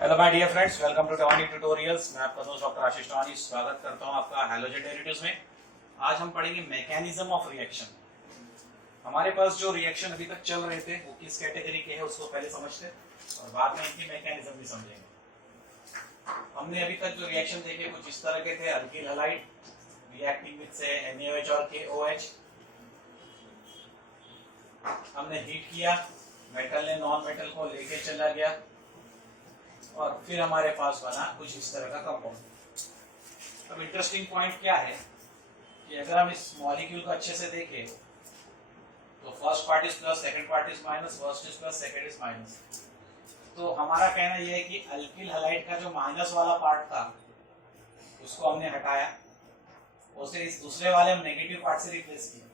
Hello my dear friends, welcome to Tawani tutorials. मैं आपका दोस्त डॉक्टर आशीष टवानी स्वागत करता हूं आपका हैलोजन डेरिवेटिव्स में। आज हम पढ़ेंगे मैकेनिज्म ऑफ रिएक्शन। हमारे पास जो रिएक्शन अभी तक चल रहे थे वो किस कैटेगरी के हैं उसको पहले समझते हैं और बाद में इनकी मैकेनिज्म भी समझेंगे। हमने अभी तक जो रिएक्शन देखे कुछ इस तरह के थे। अल्किल हैलाइड रिएक्टिंग विद से NaOH और KOH। हमने हीट किया, मेटल ने नॉन मेटल को लेके चला गया और फिर हमारे पास बना कुछ इस तरह का कंपाउंड। अब इंटरेस्टिंग पॉइंट क्या है कि अगर हम इस मॉलिक्यूल को अच्छे से देखें तो first part is plus, second part is minus, first is plus, second is minus. तो हमारा कहना यह है कि अल्किल हैलाइड का जो माइनस वाला पार्ट था उसको हमने हटाया, उसे इस दूसरे वाले हम नेगेटिव पार्ट से रिप्लेस किया।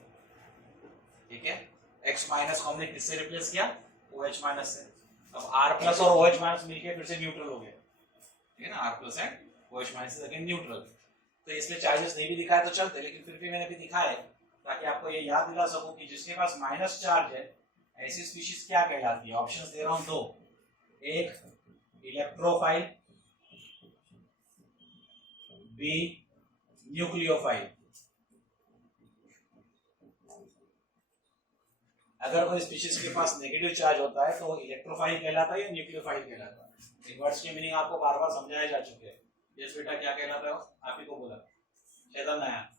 ठीक है, X माइनस को हमने किससे रिप्लेस किया? OH माइनस से। अब R प्लस और OH माइनस मिलके फिर से न्यूट्रल हो गए। ठीक है ना, R plus and OH minus is again neutral. तो इसमें चार्जेस नहीं भी दिखाए तो चलते, लेकिन फिर भी मैंने भी दिखाया है ताकि आपको ये याद दिला सकूं कि जिसके पास माइनस चार्ज है ऐसी स्पीशीज क्या कहलाती है। ऑप्शंस दे रहा हूं दो, एक इलेक्ट्रोफाइल, बी न्यूक्लियोफाइल। अगर कोई स्पीशीज के पास नेगेटिव चार्ज होता है तो वो इलेक्ट्रोफाइल कहलाता है या न्यूक्लियोफाइल कहलाता है। इन वर्ड्स की मीनिंग आपको बार बार समझाए जा चुके हैं। यस बेटा, क्या कहलाता है? आप ही को बोला चेतन नया।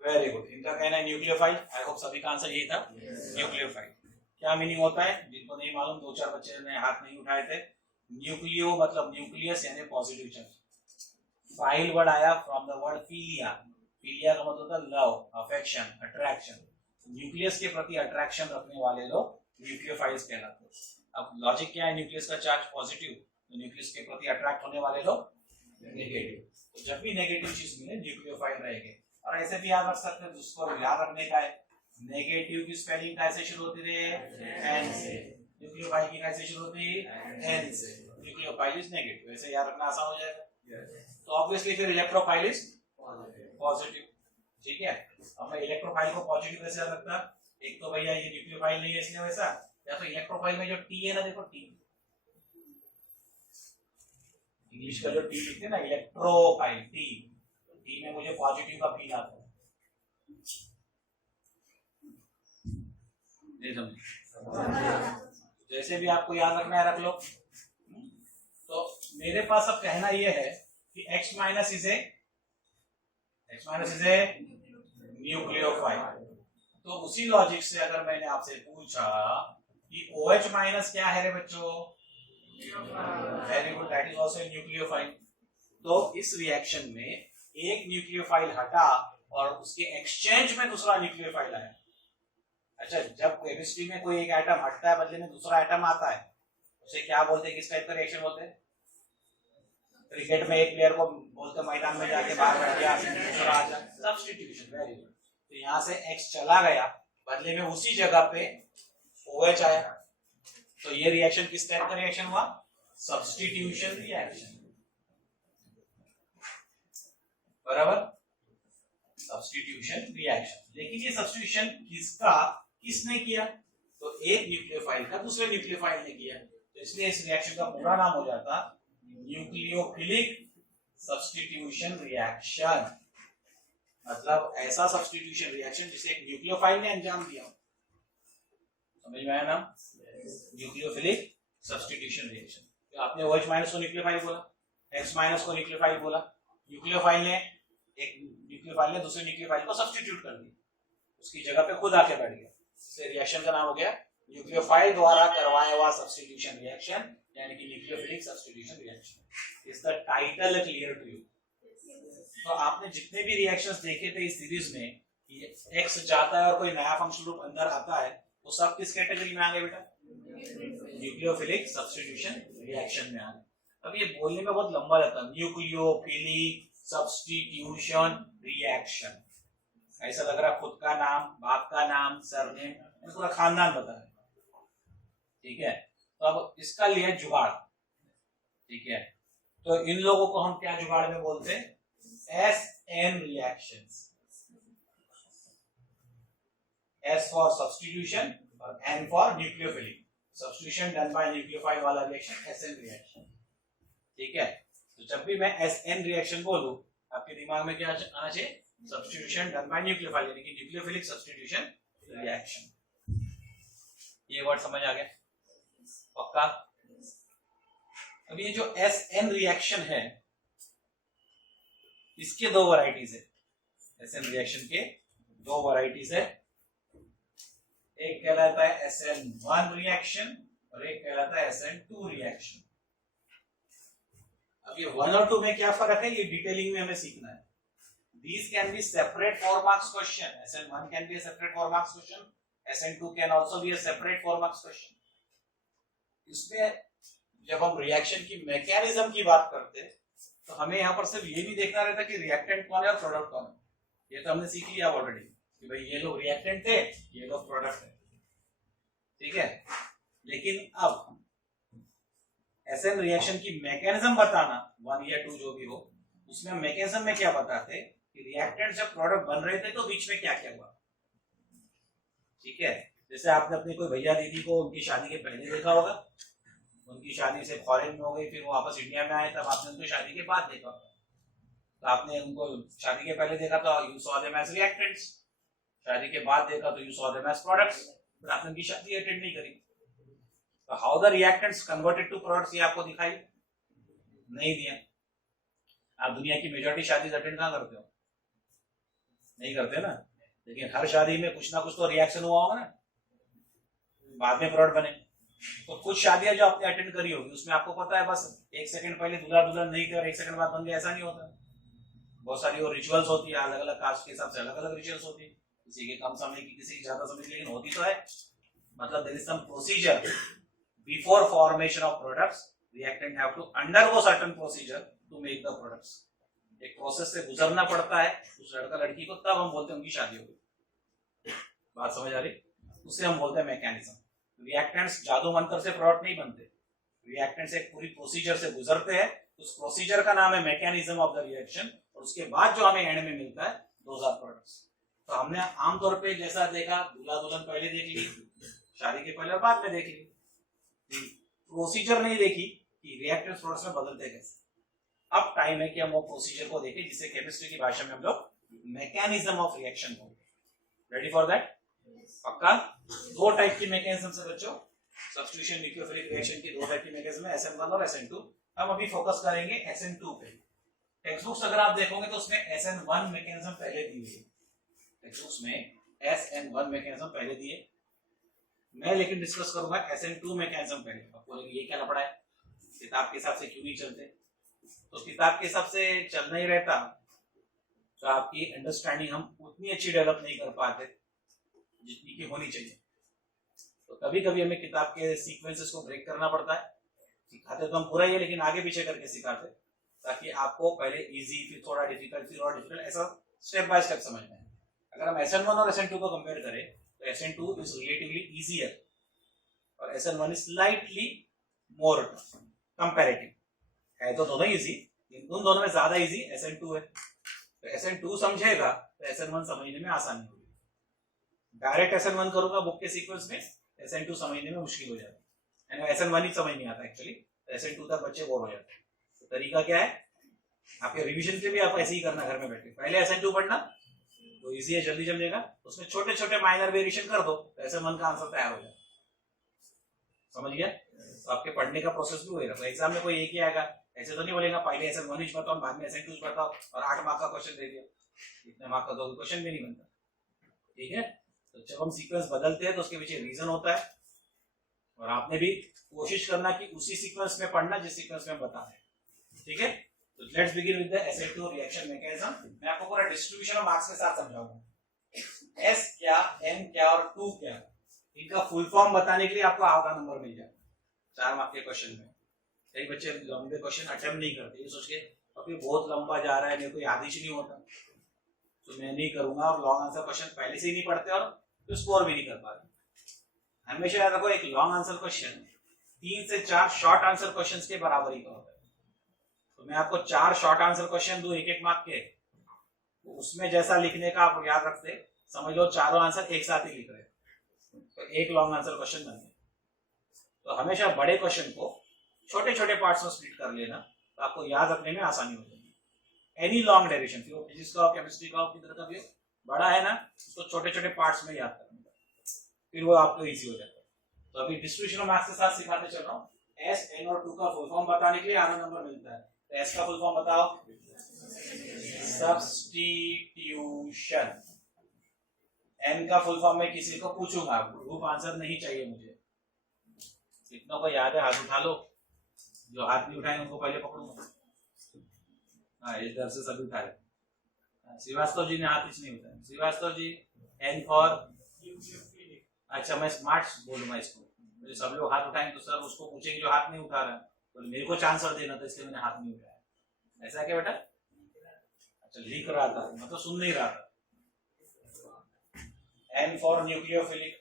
वेरी गुड, इनका कहना है न्यूक्लियोफाइल। आई होप सभी का आंसर यही था, न्यूक्लियोफाइल। क्या मीनिंग होता है? जिनको नहीं मालूम, दो चार बच्चे ने हाथ नहीं उठाए थे। न्यूक्लियो मतलब न्यूक्लियस यानी पॉजिटिव चार्ज। फाइल वर्ड आया from the word philia. Philia का मतलब होता है लव, अफेक्शन, अट्रैक्शन। न्यूक्लियस के प्रति अट्रैक्शन रखने वाले लोग न्यूक्लियोफाइल्स कहलाते हैं। अब लॉजिक क्या है? न्यूक्लियस का चार्ज पॉजिटिव, तो न्यूक्लियस के प्रति अट्रैक्ट होने वाले लोग नेगेटिव। तो जब भी नेगेटिव चीज मिले न्यूक्लियोफाइल रहेंगे। और ऐसे भी याद रख सकते हैं, जिसको याद रखने का है, नेगेटिव की स्पेलिंग कैसे शुरू होती है? एन से। न्यूक्लियोफाइल की कैसे शुरू होती है? एन से। न्यूक्लियोफाइल इज नेगेटिव, ऐसे याद रखना आसान हो जाएगा। तो ऑब्वियसली फिर इलेक्ट्रोफाइल इज पॉजिटिव। ठीक है, अब मैं इलेक्ट्रोफाइल को पॉजिटिव कैसे रखता? एक तो भैया ये न्यूक्लियोफाइल नहीं है इसलिए वैसा, या तो इलेक्ट्रोफाइल में जो टी है ना, देखो टी, इंग्लिश का जो टी लिखते हैं ना इलेक्ट्रोफाइल, टी में मुझे पॉजिटिव का फील आता है। जैसे भी आपको याद रखना है रख लो। तो मेरे पास अब कहना यह है कि X minus is a nucleophile. तो उसी लॉजिक से अगर मैंने आपसे पूछा कि OH माइनस क्या है रे बच्चों? Very good, that is also nucleophile. तो इस रिएक्शन में एक न्यूक्लियोफाइल हटा और उसके एक्सचेंज में दूसरा न्यूक्लियोफाइल आया। अच्छा, जब केमिस्ट्री में कोई एक एटम हटता है बदले में दूसरा एटम आता है, उसे क्या बोलते हैं? किस टाइप का रिएक्शन बोलते हैं? क्रिकेट में एक प्लेयर को बोलते मैदान में जाके बाहर बैठ गया, दूसरा आ जाए, सब्स्टिट्यूशन। Very good. तो यहाँ से X चला गया, बदले में उसी जगह पे OH आया। तो ये रिएक्शन किस टाइप का रिएक्शन हुआ? Substitution reaction. बराबर, सब्स्टिट्यूशन रिएक्शन। लेकिन ये सब्स्टिट्यूशन किसने किया? तो एक न्यूक्लियोफाइल का दूसरे न्यूक्लियोफाइल ने किया। तो इसलिए इस रिएक्शन का पूरा नाम हो जाता न्यूक्लियोफिलिक सब्स्टिट्यूशन रिएक्शन। मतलब ऐसा सब्स्टिट्यूशन रिएक्शन जिसे एक न्यूक्लियोफाइल ने अंजाम दिया। समझ में आया ना? Nucleophilic substitution reaction. तो आपने OH माइनस को न्यूक्लियोफाइल बोला, X माइनस को न्यूक्लियोफाइल बोला, एक न्यूक्लियोफाइल ने दूसरे न्यूक्लियोफाइल को सब्स्टिट्यूट कर दिया, उसकी जगह पे खुद आके बैठ गया। इससे रिएक्शन का नाम हो गया न्यूक्लियोफाइल द्वारा करवाया हुआ सब्स्टिट्यूशन रिएक्शन, यानी कि nucleophilic substitution reaction. Is the title clear to you? तो आपने जितने भी रिएक्शंस देखे थे इस सीरीज में, X जाता है और कोई नया फंक्शनल ग्रुप अंदर आता है, वो सब किस कैटेगरी में आ गए बेटा? न्यूक्लियोफिलिक सब्स्टिट्यूशन रिएक्शन में आ गए। अब ये बोलने में बहुत लंबा रहता है, न्यूक्लियोफिलिक सब्स्टिट्यूशन रिएक्शन। ऐसा लग रहा खुद का नाम, बाप का नाम, सरनेम, पूरा खानदान बता रहे। ठीक है, तो अब इसका लिया जुगाड़। ठीक है, तो इन लोगों को हम क्या जुगाड़ में बोलते हैं? SN reactions. S for substitution और N for nucleophilic. Substitution done by nucleophile वाला रिएक्शन एसएन रिएक्शन। ठीक है, तो जब भी मैं एसएन रिएक्शन बोलूं आपके दिमाग में क्या आना चाहिए? सब्स्टिट्यूशन डन बाय न्यूक्लियोफाइल, यानी कि न्यूक्लियोफिलिक सब्स्टिट्यूशन रिएक्शन। ये वर्ड समझ आ गया? पक्का? अब ये जो एसएन रिएक्शन है इसके दो वैरायटीज है। एसएन रिएक्शन के दो वैरायटीज है, एक कहलाता है SN1 रिएक्शन और एक कहलाता है SN2 रिएक्शन। अब ये 1 और 2 में क्या फर्क है, ये डिटेलिंग में हमें सीखना है। These can be separate 4 marks question. SN1 can be a separate 4 marks question. SN2 can also be a separate 4 marks question. इसमें जब हम रिएक्शन की मैकेनिज्म की बात करते हैं तो हमें यहाँ पर सिर्फ ये नहीं देखना रहता कि रिएक्टेंट कौन है और प्रोडक्ट कौन है। ये तो हमने सीख लिया ऑलरेडी कि भाई ये लोग रिएक्टेंट थे, ये लोग प्रोडक्ट है। ठीक है, लेकिन अब एसएन रिएक्शन की मैकेनिज्म बताना 1 या 2 जो भी हो, उसमें मैकेनिज्म में क्या बताते कि रिएक्टेंट जब प्रोडक्ट बन रहे थे तो बीच में क्या क्या हुआ। ठीक है, जैसे आपने अपनी कोई भैया दीदी को उनकी शादी के पहले देखा होगा, उनकी शादी से फॉरेन में हो गई, फिर वो वापस इंडिया में आए, तब आपने उनको शादी के बाद देखा। तो आपने उनको शादी के पहले देखा तो you saw them as reactants, शादी के बाद देखा तो you saw them as products, पर आपने उनकी शादी अटेंड नहीं करी। तो how the reactants converted to products ये आपको दिखाई नहीं दिया। आप दुनिया की मेजॉरिटी शादी अटेंड कहाँ करते हो? नहीं करते ना, लेकिन हर शादी में कुछ ना कुछ तो रिएक्शन हुआ होगा ना, बाद में प्रोडक्ट बने। तो कुछ शादियां जो आपने अटेंड करी होगी उसमें आपको पता है बस 1 सेकंड पहले दूल्हा दुल्हन नहीं थे और 1 सेकंड बाद बन गए, ऐसा नहीं होता। बहुत सारी वो रिचुअल्स होती है, अलग अलग कास्ट के हिसाब से अलग अलग रिचुअल्स होती है, किसी के कम समय की, किसी की ज्यादा समय की, लेकिन होती तो है। मतलब there is some procedure before formation of products, reactant have to undergo certain procedure to make the products. एक प्रोसेस से गुजरना पड़ता है उस लड़का लड़की को, तब हम बोलते हैं उनकी शादी होगी। बात समझ आ रही? उसे हम बोलते हैं मैकेनिज्म। रिएक्टेंट्स जादू मंत्र से प्रोडक्ट नहीं बनते, रिएक्टेंट्स एक पूरी प्रोसीजर से गुजरते हैं, उस प्रोसीजर का नाम है मैकेनिज्म ऑफ द रिएक्शन, और उसके बाद जो हमें एंड में मिलता है दोज आर प्रोडक्ट्स। तो हमने आमतौर पे जैसा देखा, दूल्हा दुल्हन पहले देख ली, शादी के पहले और बाद में देख ली, प्रोसीजर नहीं देखी कि रिएक्टेंट्स प्रोडक्ट्स में बदलते कैसे। अब टाइम है कि हम वो प्रोसीजर को देखें जिसे केमिस्ट्री की भाषा में हम लोग मैकेनिज्म ऑफ रिएक्शन बोलते। Ready for that? पक्का? 2 टाइप की मैकेनिज्म से बच्चों, सब्स्टिट्यूशन न्यूक्लियोफिलिक रिएक्शन की 2 टाइप की मैकेनिज्म है, SN1 और SN2। हम अभी फोकस करेंगे SN2 पे। टेक्स्ट बुक्स अगर आप देखोगे तो उसमें SN1 मैकेनिज्म पहले दी हुई है, टेक्स्ट बुक्स में SN1 मैकेनिज्म पहले दी है। मैं लेकिन डिस्कस करूंगा SN2 मैकेनिज्म पहले। आप बोलेंगे ये क्या लफड़ा है, किताब के हिसाब से क्यों नहीं चलते? तो किताब के हिसाब से चलना ही रहता तो आपकी अंडरस्टैंडिंग हम उतनी अच्छी डेवलप नहीं कर पाते जितनी की होनी चाहिए। तो कभी कभी हमें किताब के सीक्वेंसेस को ब्रेक करना पड़ता है। सिखाते तो हम पूरा ही है, लेकिन आगे पीछे करके सिखाते ताकि आपको पहले इजी, फिर थोड़ा डिफिकल्ट, फिर और डिफिकल्ट, ऐसा स्टेप बाय स्टेप समझ में। अगर हम SN1 और SN2 को कंपेयर करें तो SN2 इज रिलेटिवली इजियर और SN1 is slightly more comparative. है तो दोनों इजी, लेकिन उन दोनों में ज्यादा इजी SN2 है। तो SN2 समझेगा तो SN1 समझने में आसानी होगी। डायरेक्ट SN1 करूंगा बुक के सीक्वेंस में, SN2 समझने में मुश्किल हो जाता है, SN1 ही समझ नहीं आता एक्चुअली, तो SN2 तक बच्चे बोर हो जाते हैं। तो तरीका क्या है, आपके रिवीजन के भी आप ऐसे ही करना घर में बैठे, पहले SN2 पढ़ना तो इजी है, जल्दी जमेगा, उसमें छोटे छोटे माइनर वेरिएशन कर दो तो SN1 का आंसर तैयार हो जाए। समझ गया? तो आपके पढ़ने का प्रोसेस भी होगा। तो एग्जाम में कोई एक ही आएगा, ऐसे तो नहीं बोलेगा पहले SN1 ही बताओ बाद में SN2 बताओ और 8 मार्क का क्वेश्चन दे दिया, इतने मार्क का तो क्वेश्चन भी नहीं बनता। ठीक है, तो जब हम सीक्वेंस बदलते हैं तो उसके पीछे रीजन होता है, और आपने भी कोशिश करना कि उसी सीक्वेंस में पढ़ना जिस सीक्वेंस में हम बता रहे हैं। ठीक है, तो let's begin with the SN2 reaction mechanism. मैं आपको पूरा डिस्ट्रीब्यूशन ऑफ मार्क्स के साथ समझाऊंगा। S क्या, N क्या और 2 क्या, इनका फुल फॉर्म बताने के लिए आपको आधा नंबर मिल जाए 4 मार्क के क्वेश्चन में। कई बच्चे लंबे क्वेश्चन अटेम्प्ट नहीं करते, ये सोच के अभी बहुत लंबा जा रहा है, मेरे को याद ही नहीं होता तो मैं नहीं करूंगा, और लॉन्ग आंसर क्वेश्चन पहले से ही नहीं पढ़ते और तो स्कोर भी नहीं कर पाते। हमेशा याद रखो, एक लॉन्ग आंसर क्वेश्चन 3 से 4 शॉर्ट आंसर क्वेश्चंस के बराबर ही का होता है। तो मैं आपको 4 शॉर्ट आंसर क्वेश्चन दूं 1-1 मार्क के, तो उसमें जैसा लिखने का आप याद रखते, समझ लो चारों आंसर एक साथ ही लिख रहे, तो एक लॉन्ग आंसर क्वेश्चन बन गया। तो हमेशा बड़े क्वेश्चन को छोटे छोटे पार्ट्स में स्प्लिट कर लेना, तो आपको याद रखने में आसानी हो जाएगी। एनी लॉन्ग डेरिवेशन, फिर वो फिजिक्स का हो, केमिस्ट्री का हो, किधर का भी हो, बड़ा है ना, उसको छोटे छोटे पार्ट्स में याद करना, फिर वो आपको इजी हो जाता है। तो अभी डिस्ट्रीब्यूशन ऑफ मास के साथ सिखाते चल रहा हूँ। एस, एन और 2 का फुल फॉर्म बताने के लिए आधा नंबर मिलता है। तो एस का फुल फॉर्म बताओ, सब्स्टिट्यूशन। एन का फुल फॉर्म मैं किसी को पूछूंगा, ग्रुप आंसर नहीं चाहिए मुझे, इतना को याद है, हाथ उठा लो, जो हाथ नहीं उठाए उनको पहले पकड़ूंगा। हाँ, इस डर से सभी उठा रहे। श्रीवास्तव जी ने हाथ इसलिए उठाया। श्रीवास्तव जी, एन फॉर, अच्छा मैं स्मार्ट बोलूंगा इसको, तो सब लोग हाथ उठाएंगे तो सर उसको पूछेंगे जो हाथ नहीं उठा रहा है, तो मेरे को चांस और देना था, इसलिए मैंने हाथ नहीं उठाया। ऐसा क्या बेटा? अच्छा लिख रहा था, मतलब सुन नहीं रहा था। N for nucleophilic.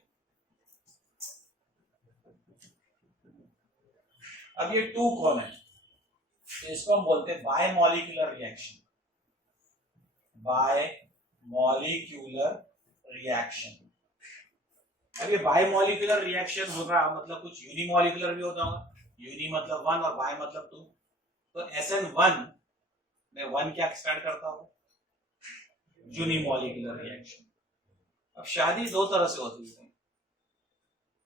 अब ये 2 कौन है? तो इसको हम बोलते हैं बायमॉलिक्यूलर रिएक्शन। Bimolecular reaction. अब ये बायमॉलिक्यूलर रिएक्शन हो रहा मतलब कुछ यूनिमॉलिक्यूलर भी होता होगा। यूनि मतलब 1 और बाय मतलब 2। तो SN1 में 1 क्या स्टार्ट करता होगा? Unimolecular reaction. अब शादी 2 तरह से होती है।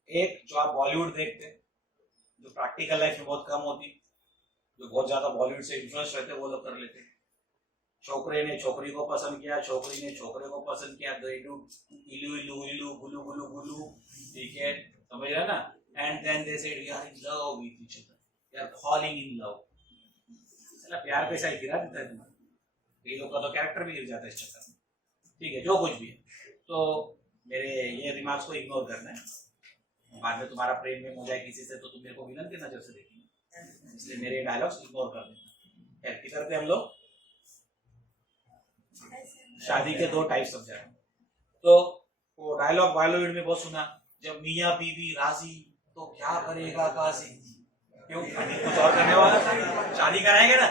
एक जो आप बॉलीवुड देखते हैं, जो प्रैक्टिकल लाइफ में बहुत कम होती, जो बहुत ज्यादा बॉलीवुड से इन्फ्लुएंस रहते वो लोग कर लेते। छोकरे ने छोकरी को पसंद किया, छोकरी ने छोकरे को पसंद किया, दे डू इलू इलू इलू गुलू गुलू गुलू, ठीक है, समझ रहे ना? And then they said we are in love with each other, we are falling in love. साला प्यार कैसा ही गिरा देता है तुम्हारा, ये लोग का तो कैरेक्टर भी गिर जाता है इस चक्कर में, ठीक है, जो कुछ भी है। तो मेरे ये रिमार्क्स को इग्नोर करना है, बाद में तुम्हारा प्रेम में हो जाए किसी से तो तुम मेरे को विलन की नजर से देखेंगे, इसलिए मेरे डायलॉग्स इग्नोर कर देना। किधर थे हम लोग? शादी के 2 टाइप समझा। तो वो डायलॉग बॉलीवुड में बहुत सुना, जब मियां बीवी राजी तो क्या करेगा काजी। क्यों? कुछ और करने वाला था, शादी कराएंगे ना,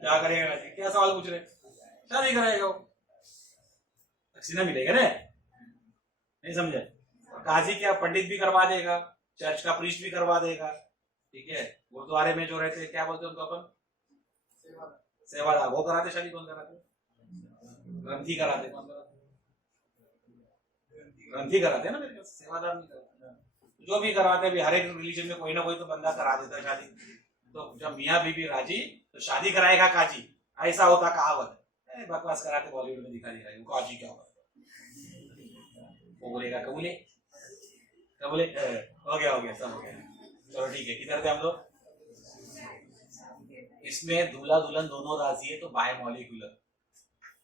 क्या करेगा काजी? क्या सवाल पूछ रहे? शादी कराएगा वो, दक्षिणा मिलेगा ना, नहीं समझे? काजी क्या पंडित भी करवा देगा, चर्च का प्रीस्ट भी करवा देगा, ठीक है। गुरुद्वारे में जो रहते क्या बोलते हैं उनको अपन? सेवादार। वो कराते, शादी कौन कराते? ग्रंथी कराते। कौन कराते? ग्रंथी कराते ना, मेरे ख्याल से सेवादार नहीं कराते। जो भी करवाते भी, हर एक रिलीजन में कोई ना कोई तो बंदा करा देता है शादी। तो जब मियाँ बीबी राजी तो शादी कराएगा काजी, ऐसा होता कहावत है। बकवास कराते बॉलीवुड में दिखा दिया, काजी क्या होगा? वो बोलेगा कबूले कबूले, हो गया सब हो गया, चलो ठीक है। किधर थे हम लोग? इसमें दूल्हा दुल्हन दोनों राजी है तो bimolecular,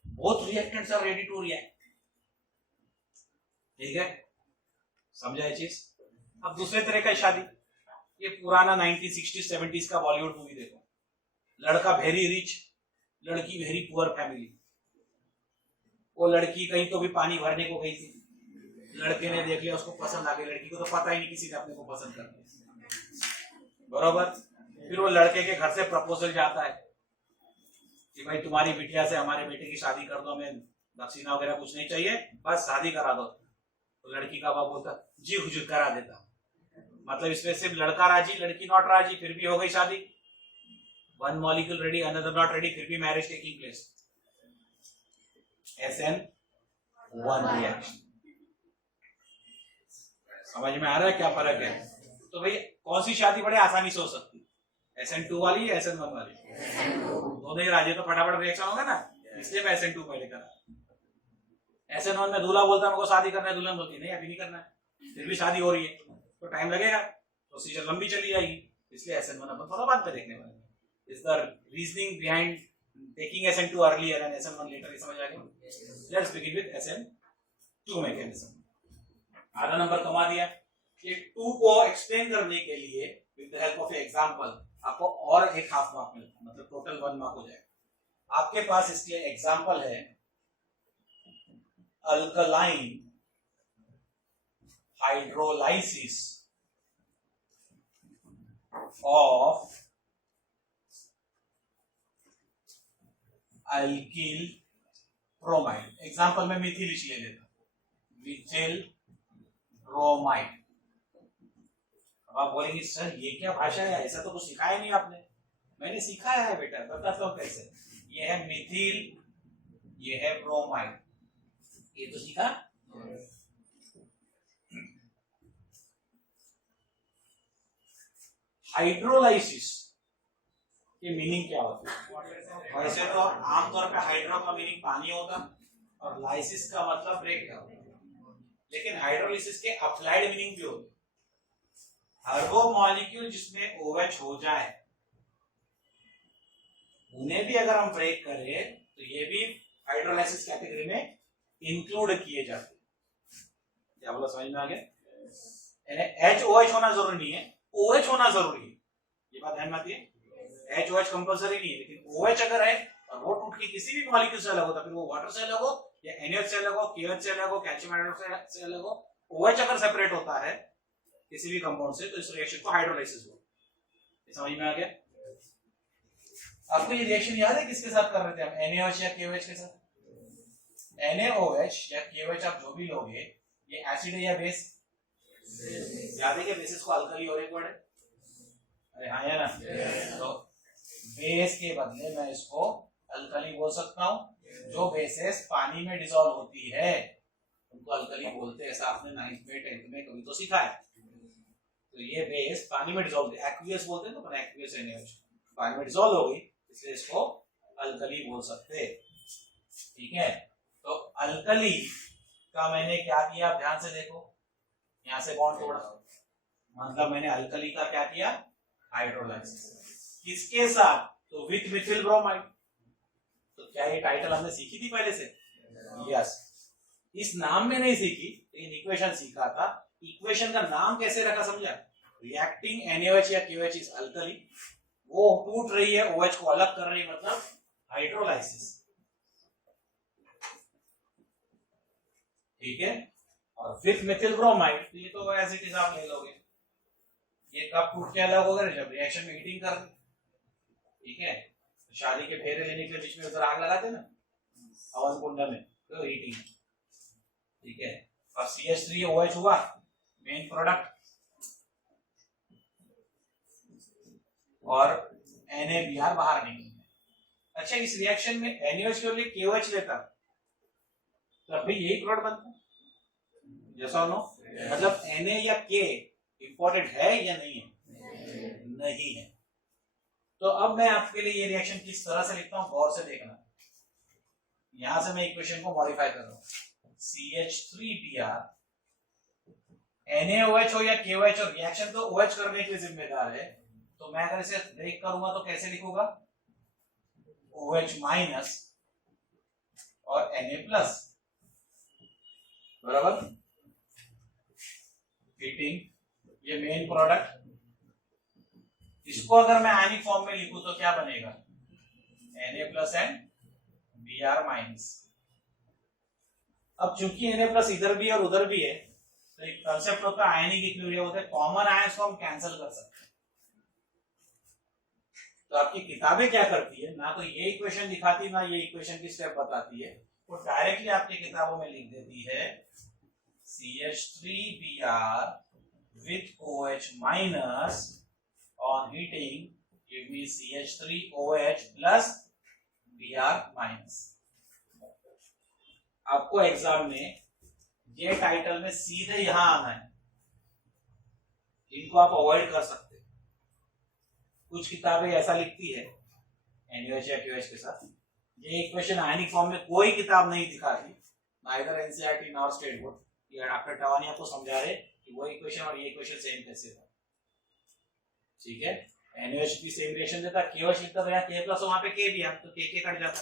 both reactants are ready to react, ठीक है, समझा ये चीज? अब दूसरे तरह का शादी, ये पुराना 1960s 70s का बॉलीवुड मूवी देखो। लड़का वेरी रिच, लड़की वेरी पुअर फैमिली। वो लड़की कहीं तो भी पानी भरने को गई थी, लड़के ने देख लिया, उसको पसंद आ गई। लड़की को तो पता ही नहीं किसी ने अपने को पसंद कर लिया, बरोबर। फिर वो लड़के के घर से प्रपोजल जाता है कि भाई तुम्हारी बिटिया से हमारे बेटे की शादी कर दो, हमें दक्षिणा वगैरह कुछ नहीं चाहिए, बस शादी करा दो। तो लड़की का बाप बोलता जी हुजूर करा देता। मतलब इसमें सिर्फ लड़का राजी, लड़की नॉट राजी, फिर भी हो गई शादी। One molecule ready, another not ready, फिर भी marriage taking place. SN1 reaction. समझ में आ रहा है क्या फर्क है? तो भाई कौन सी शादी बड़े आसानी से हो सकती है? SN2 वाली या SN1 वाली? दोनों ही राजी, तो फटाफट रिएक्शन होगा ना, इसलिए मैं SN2 पहले करा। SN1 में दूल्हा बोलता है मेरे को शादी करना है, दुल्हन बोलती नहीं अभी नहीं करना है, फिर भी शादी हो रही है तो टाइम लगेगा, प्रोसीजर लंबी चली जाएगी, इसलिए SN1 अपन थोड़ा बाद में देखने वाले हैं। Is the reasoning behind taking SN2 earlier and SN1 later, ये समझ आ गया? Let's begin with SN2 mechanism. आधा नंबर कमा दिया। ये 2 को एक्सप्लेन करने के लिए with the help of example आपको और एक हाफ मार्क मिलता है, मतलब टोटल 1 मार्क हो जाएगा। आपके पास इसके एग्जांपल है alkaline hydrolysis of alkyl bromide. Example में मिथिलिश ले लेता, मिथिल ब्रोमाइड, अब आप बोलेंगे सर ये क्या भाषा है, ऐसा तो कुछ सिखाया नहीं आपने। मैंने सिखाया है बेटा, बताता हूँ कैसे। ये है मिथिल, ये है ब्रोमाइड, ये तो सीखा। हाइड्रोलाइसिस की मीनिंग क्या होती है? वैसे तो आमतौर पे हाइड्रो का मीनिंग पानी होता और लाइसिस का मतलब ब्रेक डाउन, लेकिन हाइड्रोलाइसिस के अप्लाइड मीनिंग भी होते। हर वो मॉलिक्यूल जिसमें OH हो जाए उन्हें भी अगर हम ब्रेक करें तो ये भी हाइड्रोलाइसिस कैटेगरी में इंक्लूड किए जाते हैं। क्या बोला, समझ में आ गया? HOH होना जरूरी नहीं है, OH होना जरूरी है, ये बात ध्यान में आती है। HOH कंपल्सरी नहीं है, लेकिन OH अगर है और वो टूट के किसी भी मॉलिक्यूल से अलग होता, फिर वो वाटर से अलग हो या NaOH से अलग हो, KOH से अलग हो, कैल्शियम हाइड्रोक्साइड से अलग हो, OH अगर सेपरेट होता है किसी भी कंपाउंड से तो इस रिएक्शन को हाइड्रोलाइसिस हो। समझ में आ गया? आपको ये रिएक्शन याद है किसके साथ कर रहे थे हम, NaOH या KOH के साथ? NaOH या KOH आप जो भी लोगे, ये एसिड है या बेस? याद है कि बेसिस को अल्कली और एक वर्ड है, अरे हाँ या ना? तो बेस के बदले मैं इसको अल्कली बोल सकता हूँ। जो बेसेस पानी में डिसॉल्व होती है उनको अल्कली बोलते हैं, ऐसा आपने 9th में 10th में कभी तो सीखा है। तो ये बेस पानी में डिसॉल्व, एक्वियस बोलते हैं, तो एक्वियस NaOH पानी में डिसॉल्व हो गई, इसलिए इसको अल्कली बोल सकते हैं। ठीक है, तो अल्कली का मैंने क्या किया, ध्यान से देखो, यहां से बॉन्ड तोड़ा, मतलब मैंने अल्कली का क्या किया, हाइड्रोलाइसिस। किसके साथ? तो विथ मिथिल ब्रोमाइड। तो क्या ये टाइटल हमने सीखी थी पहले से? यस। इस नाम में नहीं सीखी, लेकिन इक्वेशन सीखा था। इक्वेशन का नाम कैसे रखा समझा? रिएक्टिंग NaOH या KOH इज अल्कली, वो टूट रही है, OH को अलग कर रही है, मतलब हाइड्रोलाइसिस। ठीक है, और विथ मिथिल ब्रोमाइड, तो ये तो एज इट इज आप ले लोगे। ये कब टूट के अलग होगा? जब रिएक्शन में हीटिंग कर दे। ठीक है, शादी के फेरे लेने के बीच में उधर आग लगाते ना हवन कुंड में, तो हीटिंग। ठीक है, अब CH3OH हुआ मेन प्रोडक्ट, और NaBr बाहर निकल। अच्छा, इस रिएक्शन में NaOH के लिए KOH लेता तब भी यही प्रोडक्ट बनता, जैसा नो? मतलब Na या K इंपॉर्टेंट है या नहीं है? नहीं है। तो अब मैं आपके लिए ये रिएक्शन किस तरह से लिखता हूं, गौर से देखना। यहां से मैं इक्वेशन को मॉडिफाई कर रहा हूं, CH3Br, NaOH हो या KOH हो, रिएक्शन तो OH करने के लिए जिम्मेदार है। तो मैं अगर इसे ब्रेक करूंगा तो कैसे लिखूंगा? OH माइनस और Na प्लस, बराबर। हीटिंग, ये मेन प्रोडक्ट, इसको अगर मैं आयनिक फॉर्म में लिखूं तो क्या बनेगा? Na plus and Br minus. अब चूंकि Na प्लस इधर भी और उधर भी है, तो एक कंसेप्ट होता है आयनिक इक्विलिब्रियम होता है, कॉमन आयंस को हम कैंसिल कर सकते हैं। तो आपकी किताबें क्या करती है, ना तो ये इक्वेशन दिखाती ना ये इक्वेशन की स्टेप बताती है, वो डायरेक्टली आपकी किताबों में लिख देती है CH3Br with OH minus on heating give me CH3OH plus Br minus। आपको एग्जाम में ये टाइटल में सीधे यहां आना है, इनको आप अवॉइड कर सकते। कुछ किताबें ऐसा लिखती है NaOH या KOH के साथ, ये इक्वेशन आयनिक फॉर्म में कोई किताब नहीं दिखाती, neither NCERT nor state board. ये डॉक्टर टवानी आपको समझा रहे कि वो इक्वेशन और ये इक्वेशन सेम कैसे था। ठीक है, NaOH की सेम रिएक्शन देता, KOH लिखता था, यहाँ K प्लस वहां पे K भी है तो K कट जाता।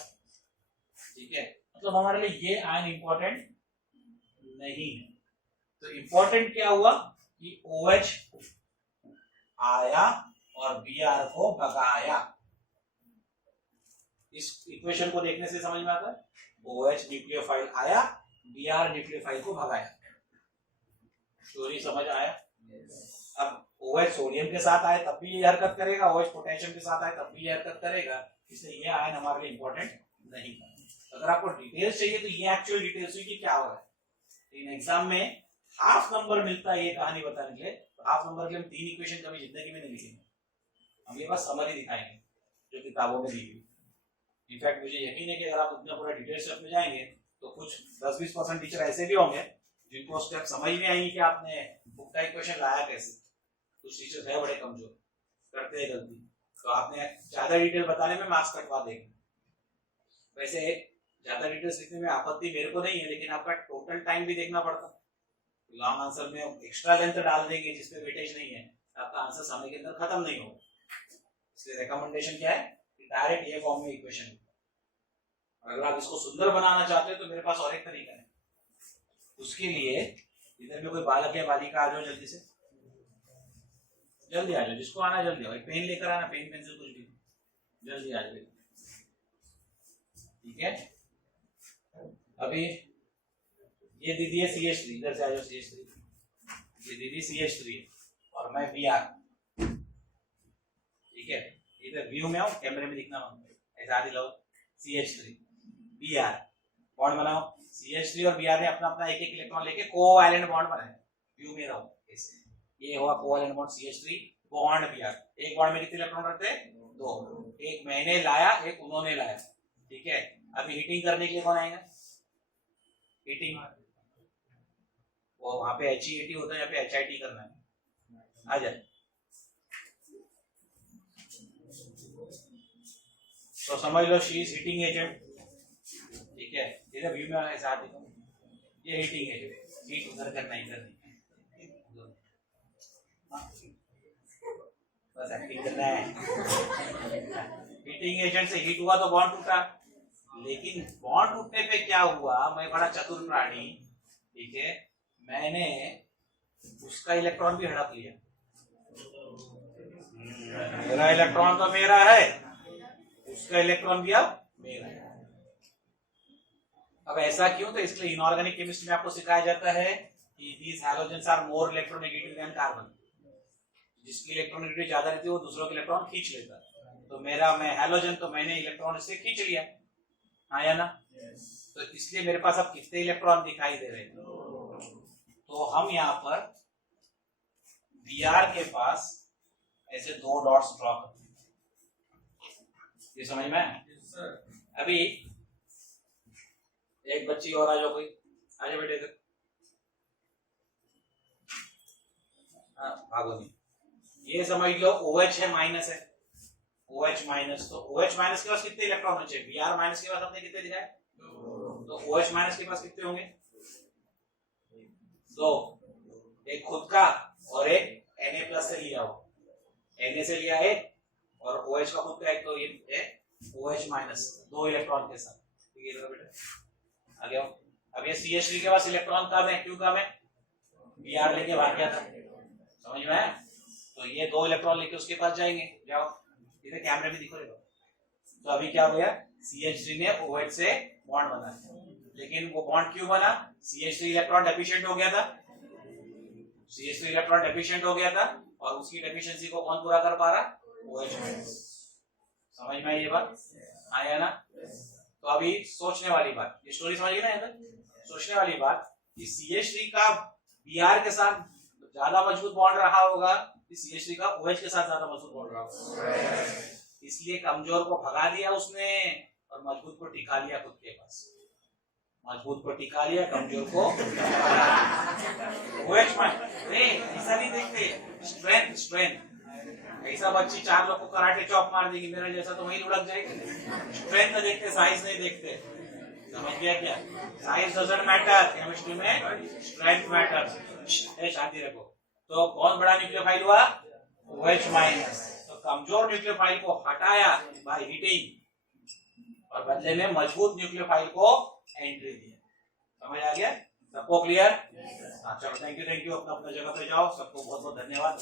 ठीक है, मतलब हमारे लिए ये आयन इंपॉर्टेंट नहीं है। तो इंपॉर्टेंट क्या हुआ कि OH आया और Br को भगाया। इस इक्वेशन को देखने से समझ में आता है, OH न्यूक्लियोफाइल आया, Br न्यूक्लियोफाइल को भगाया। स्टोरी समझ आया? अब OH सोडियम के साथ आए तब भी ये हरकत करेगा, OH पोटेशियम के साथ आए तब भी ये हरकत करेगा, इसलिए ये आयन हमारे लिए इंपॉर्टेंट नहीं है। अगर आपको डिटेल्स चाहिए तो ये एक्चुअल डिटेल्स हुई कि क्या हो रहा है। इन एग्जाम में हाफ नंबर मिलता है ये कहानी बताने के लिए, तो हाफ नंबर के लिए हम 3 इक्वेशन कभी जिंदगी में नहीं लिखेंगे, हम ये बस समरी दिखाएंगे जो किताबों में दी हुई। इनफैक्ट मुझे यकीन है कि अगर आप उतना पूरा डिटेल स्टेप में जाएंगे तो कुछ 10-20% टीचर ऐसे भी होंगे जिनको स्टेप समझ में आएंगे कि आपने बुक का इक्वेशन लाया कैसे। कुछ टीचर है बड़े कमजोर, करते हैं गलती, तो आपने ज्यादा डिटेल बताने में मार्क्स कटवा देंगे। वैसे ज्यादा डिटेल्स लिखने में आपत्ति मेरे को नहीं है, लेकिन आपका टोटल टाइम भी देखना पड़ता। लॉन्ग आंसर में एक्स्ट्रा लेंथ डाल देंगे जिसपे वेटेज नहीं है, आपका आंसर समय के अंदर खत्म नहीं होगा। इसलिए रिकमेंडेशन क्या है कि डायरेक्ट ये फॉर्म में इक्वेशन। अगर आप इसको सुंदर बनाना चाहते हो तो मेरे पास और एक तरीका है। उसके लिए इधर में कोई बालक या बालिका आ जाओ, जल्दी से जल्दी आ जाओ, जिसको आना जल्दी आओ। पेन लेकर आना, पेन पेंसिल कुछ भी, जल्दी आ जाओ। ठीक है, अभी ये दीदी है CH3, इधर से आ जाओ CH3। ये दीदी CH3 और मैं Br। ठीक है, इधर व्यू में आओ, कैमरे में दिखना मत, ऐसा दिलाओ CH3 Br, बॉन्ड बनाओ। CH3 और Br ने अपना अपना एक एक इलेक्ट्रॉन लेके कोवैलेंट बॉन्ड बनाए, व्यू में रहो ऐसे। ये हुआ covalent bond CH3 bond Br। एक बॉन्ड में कितने इलेक्ट्रॉन रहते हैं? 2। एक मैंने लाया, एक उन्होंने लाया। ठीक है, अभी हीटिंग करने के लिए कौन आएगा? हीटिंग, वो वहां पे HEAT होता है, यहाँ पे HIT करना है। आ जाए तो समझ लो शी इज हीटिंग एजेंट। ठीक है, इधर व्यू में ऐसा आते हो, ये हीटिंग एजेंट, हीट उधर करना, इधर नहीं, बस एक्टिंग करना है। हीटिंग एजेंट से हीट हुआ तो बॉन्ड टूटा, लेकिन बॉन्ड टूटने पे क्या हुआ? मैं बड़ा चतुर प्राणी, ठीक है, मैंने उसका इलेक्ट्रॉन भी हड़प लिया। मेरा इलेक्ट्रॉन तो मेरा है, उसका इलेक्ट्रॉन भी अब मेरा है। अब ऐसा क्यों? तो इसलिए इनऑर्गेनिक केमिस्ट्री में आपको सिखाया जाता है कि these halogens are more electronegative than carbon। जिसकी इलेक्ट्रोनेगेटिविटी ज्यादा रहती है वो दूसरों के इलेक्ट्रॉन खींच लेता है। तो मेरा, मैं हैलोजन, तो मैंने इलेक्ट्रॉन इससे खींच लिया, हाँ या ना? तो इसलिए मेरे पास अब कितने इलेक्ट्रॉन दिखाई दे रहे हैं? तो हम यहाँ पर Br के पास ऐसे 2 डॉट्स ड्रॉ करते हैं। ये समझ में? अभी एक बच्ची और आ जाओ, कोई आ जाओ बेटे इधर। हाँ, भागो नहीं। ये समझ लो OH है, माइनस है, OH माइनस। तो OH माइनस के पास कितने इलेक्ट्रॉन होने चाहिए? Br माइनस के पास आपने कितने दिखाए? तो OH माइनस के पास कितने होंगे? 2। एक खुद का और एक Na प्लस से लिया हो, Na से लिया एक और OH का खुद का एक, तो ये OH माइनस 2 इलेक्ट्रॉन के साथ। ठीक है बेटा, आगे आओ। अब ये CH3 के पास इलेक्ट्रॉन कम है, क्यों कम है? Br लेके भाग गया था, समझ में आया? तो ये 2 इलेक्ट्रॉन लेके उसके पास जाएंगे, जाओ, इधर कैमरे में दिखो। तो अभी क्या हो गया? CH3 ने OH से बॉन्ड बना, लेकिन वो बॉन्ड क्यों बना? CH3 इलेक्ट्रॉन डेफिशिएंट हो गया था, CH3 इलेक्ट्रॉन डेफिशिएंट हो गया था, और उसकी डेफिशिएंसी को कौन पूरा कर पा रहा? OH। समझ में आई ये बात? आया ना? तो अभी सोचने वाली बात, ये स्टोरी समझ गए ना? इधर सोचने वाली बात कि CH3 का Br के साथ ज्यादा मजबूत बॉन्ड रहा होगा, CH3 का OH के साथ ज्यादा मजबूत बॉन्ड रहा होगा। इसलिए कमजोर को भगा दिया उसने और मजबूत को टिका लिया खुद के पास। मजबूत को टिका लिया, कमजोर को OH में ऐसा नहीं देखते, स्ट्रेंथ स्ट्रेंथ। ऐसा बच्ची 4 लोग को कराटे चौक मार देगी, मेरा जैसा तो वहीं लुढ़क जाएगी। स्ट्रेंथ देखते, साइज नहीं देखते। समझ गया क्या? साइज डजंट मैटर, केमिस्ट्री में स्ट्रेंथ मैटर्स। शांति रखो। तो कौन बड़ा न्यूक्लियोफाइल हुआ? OH minus. तो कमजोर न्यूक्लियोफाइल को हटाया बाय हीटिंग और बदले में मजबूत न्यूक्लियोफाइल को एंट्री दिया। समझ आ गया? सबको क्लियर? हाँ, चलो थैंक यू। अपना अपना जगह पे जाओ। सबको बहुत बहुत धन्यवाद।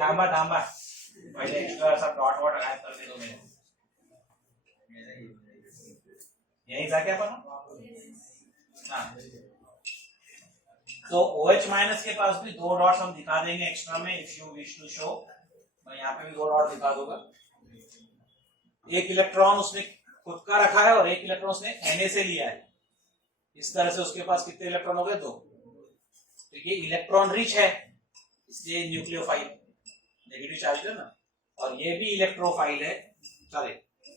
थांबा पहले एक्स्ट्रा सब डॉट वॉट गायब कर दे दो मेरे। यही था क्या अपन? हाँ, तो OH माइनस के पास भी 2 डॉट्स हम दिखा देंगे एक्स्ट्रा में, if you wish to show. मैं यहाँ पे भी 2 डॉट दिखा दूंगा। एक इलेक्ट्रॉन उसने खुद का रखा है और एक इलेक्ट्रॉन उसने Na से लिया है। इस तरह से उसके पास कितने इलेक्ट्रॉन हो गए? 2। तो ये इलेक्ट्रॉन रिच है, इसलिए न्यूक्लियोफाइल, नेगेटिव चार्ज है ना। और ये भी इलेक्ट्रोफाइल है, सॉरी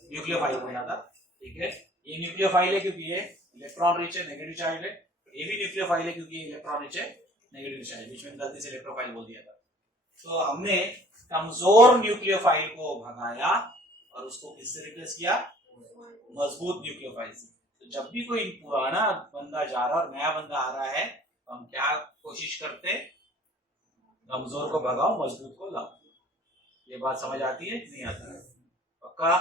न्यूक्लियोफाइल बोलना था, ठीक है। ये न्यूक्लियोफाइल है क्योंकि ये इलेक्ट्रॉन रिच है, नेगेटिव चार्ज है। ये भी न्यूक्लियोफाइल है क्योंकि ये इलेक्ट्रॉन रिच है, नेगेटिव चार्ज। बीच में गलती से इलेक्ट्रोफाइल बोल दिया था। तो हमने कमजोर न्यूक्लियोफाइल को भगाया और उसको किससे रिप्लेस किया? मजबूत न्यूक्लियोफाइल से। तो जब भी कोई पुराना बंदा जा रहा है और नया बंदा आ रहा है, तो हम क्या कोशिश करते? कमजोर को भगाओ, मजबूत को लाओ। ये बात समझ आती है? नहीं आता है? पक्का?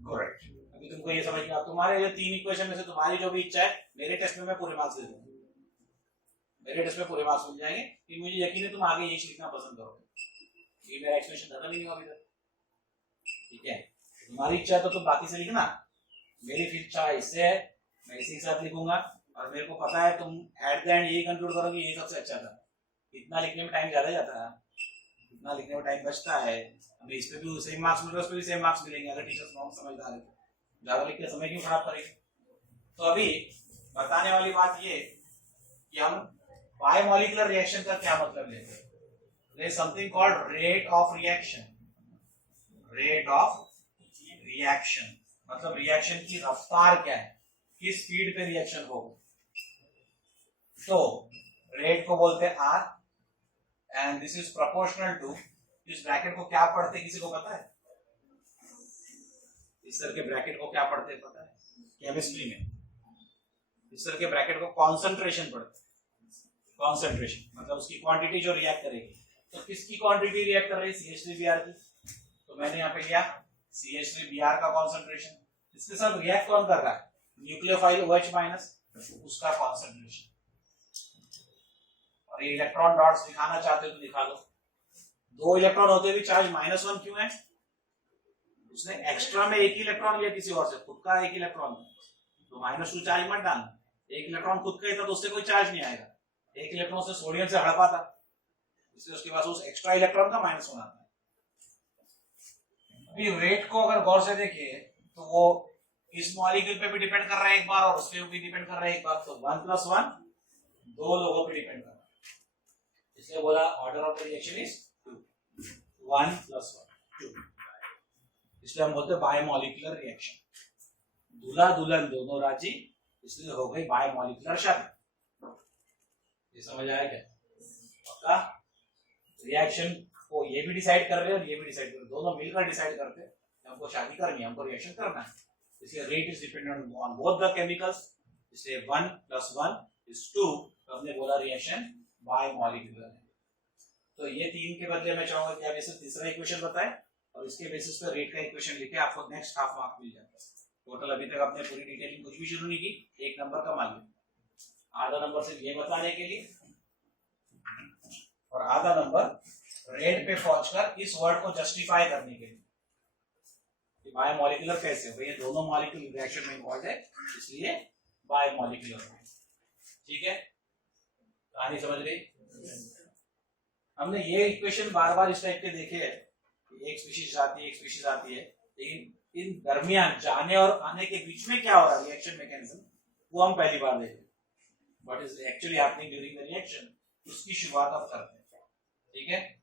करेक्ट। अभी तुमको ये समझ गया। तुम्हारे ये 3 इक्वेशन में से तुम्हारी जो भी इच्छा है, मेरे टेस्ट में मैं पूरे मार्क्स दे दूंगा। मेरे टेस्ट में पूरे मार्क्स मिल जाएंगे, कि मुझे यकीन है तुम आगे यही लिखना पसंद करोगे। ये मेरा एक्सप्लेनेशन खत्म नहीं हुआ अभी तक, ठीक है। तुम्हारी इच्छा है तो तुम बाकी से लिखना, मेरी फिर इच्छा इससे है, मैं इसी के साथ लिखूंगा। और मेरे को पता है तुम एट द एंड यही कंक्लूड करोगे ये सबसे अच्छा था। इतना लिखने में टाइम ज्यादा जाता है, इतना लिखने में टाइम बचता है। हमें इस पे भी सेम मार्क्स मिल रहे, उस पे भी सेम मार्क्स मिलेंगे अगर टीचर्स नॉर्म समझदार है। ज्यादा लिख के समय क्यों खराब करेंगे? तो अभी बताने वाली बात ये कि हम बायोमोलिकुलर रिएक्शन का क्या मतलब लेते हैं। There is something called rate of reaction. Rate of reaction मतलब रिएक्शन की रफ्तार क्या है, किस स्पीड पे रिएक्शन होगा। तो रेट को बोलते हैं R, and this is proportional to, इस ब्रैकेट को क्या पढ़ते हैं किसी को पता है? इस तरह के ब्रैकेट को क्या पढ़ते हैं पता है? केमिस्ट्री में इस तरह के ब्रैकेट को कॉन्सेंट्रेशन पढ़ते हैं। कॉन्सेंट्रेशन मतलब उसकी क्वांटिटी जो रिएक्ट करेगी। तो किसकी क्वांटिटी रिएक्ट कर रही है? CH3Br की। तो मैंने यहाँ पे लिया CH3Br का कॉन्सेंट्रेशन। इसके साथ रिएक्ट कौन कर रहा है? न्यूक्लियोफाइल OH माइनस, उसका कॉन्सेंट्रेशन। और ये इलेक्ट्रॉन डॉट्स दिखाना चाहते हो तो दिखा दो। 2 इलेक्ट्रॉन होते भी चार्ज -1 क्यों है? उसने एक्स्ट्रा में एक इलेक्ट्रॉन लिया किसी और से, खुद का एक इलेक्ट्रॉन, तो -2 चार्ज मत डालना। एक इलेक्ट्रॉन खुद का ही था तो उससे कोई चार्ज नहीं आएगा। एक इलेक्ट्रॉन से सोडियम से हड़पा था, इसलिए उसके पास उस एक्स्ट्रा इलेक्ट्रॉन का -1 आता है। अभी रेट को अगर गौर से देखिए तो वो इस मॉलिक्यूल पे भी डिपेंड कर रहा है एक बार, और उस पे भी डिपेंड कर रहा है एक बार। तो 1 + 1 2 लोगों पे डिपेंड कर रहा है, इसलिए बोला order of the reaction is 2, 1 + 1 2। इसलिए हम बोलते हैं बायोमोलिकुलर रिएक्शन। दूल्हा दुल्हन दोनों राजी, इसलिए हो गई बायोमोलिकुलर शादी। ये समझ आया क्या? पक्का? रिएक्शन को ये भी डिसाइड कर रहे हैं और ये भी डिसाइड कर रहे हैं, दोनों मिलकर डिसाइड करते हैं हमको शादी करनी है, हमको रिएक्शन करना है। इसलिए rate is dependent on both the chemicals, इसलिए 1 + 1 is 2। तो हमने बोला रिएक्शन बायोमोलिकुलर है। तो ये 3 के बदले मैं चाहूंगा कि आप इसे तीसरा इक्वेशन बताएं और इसके बेसिस पर रेट का इक्वेशन लिखे, आपको नेक्स्ट हाफ मार्क मिल जाता है। टोटल अभी तक आपने पूरी डिटेलिंग कुछ भी शुरू नहीं की, 1 नंबर का मान लिया। आधा नंबर सिर्फ ये बताने के लिए और आधा नंबर रेट पे पहुंचकर इस वर्ड को जस्टिफाई करने के लिए कि बायोमोलिकुलर कैसे हो। ये दोनों मॉलिक्यूल रिएक्शन में इन्वॉल्व है, इसलिए बायोमोलिकुलर। ठीक है, कहानी समझ गई? हमने ये इक्वेशन बार बार इस टाइप के देखे हैं, एक स्पीशीज आती है एक स्पीशीज आती है, लेकिन इन दरमियान जाने और आने के बीच में क्या हो रहा है रिएक्शन मैकेनिज्म, वो हम पहली बार देखे। What is actually happening during the reaction, उसकी शुरुआत अब करते हैं। ठीक है,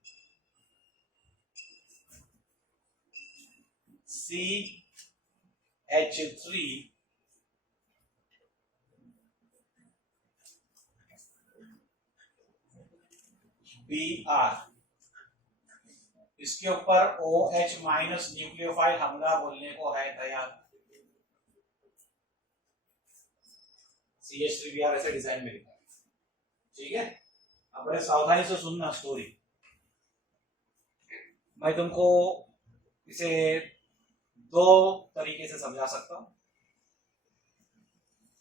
CH3 Br, इसके ऊपर OH माइनस न्यूक्लियोफाइल हमला बोलने को है तैयार। CH3Br ऐसे डिजाइन में लिखा है। ठीक है, अब बड़े सावधानी से सुनना स्टोरी। मैं तुमको इसे 2 तरीके से समझा सकता हूं,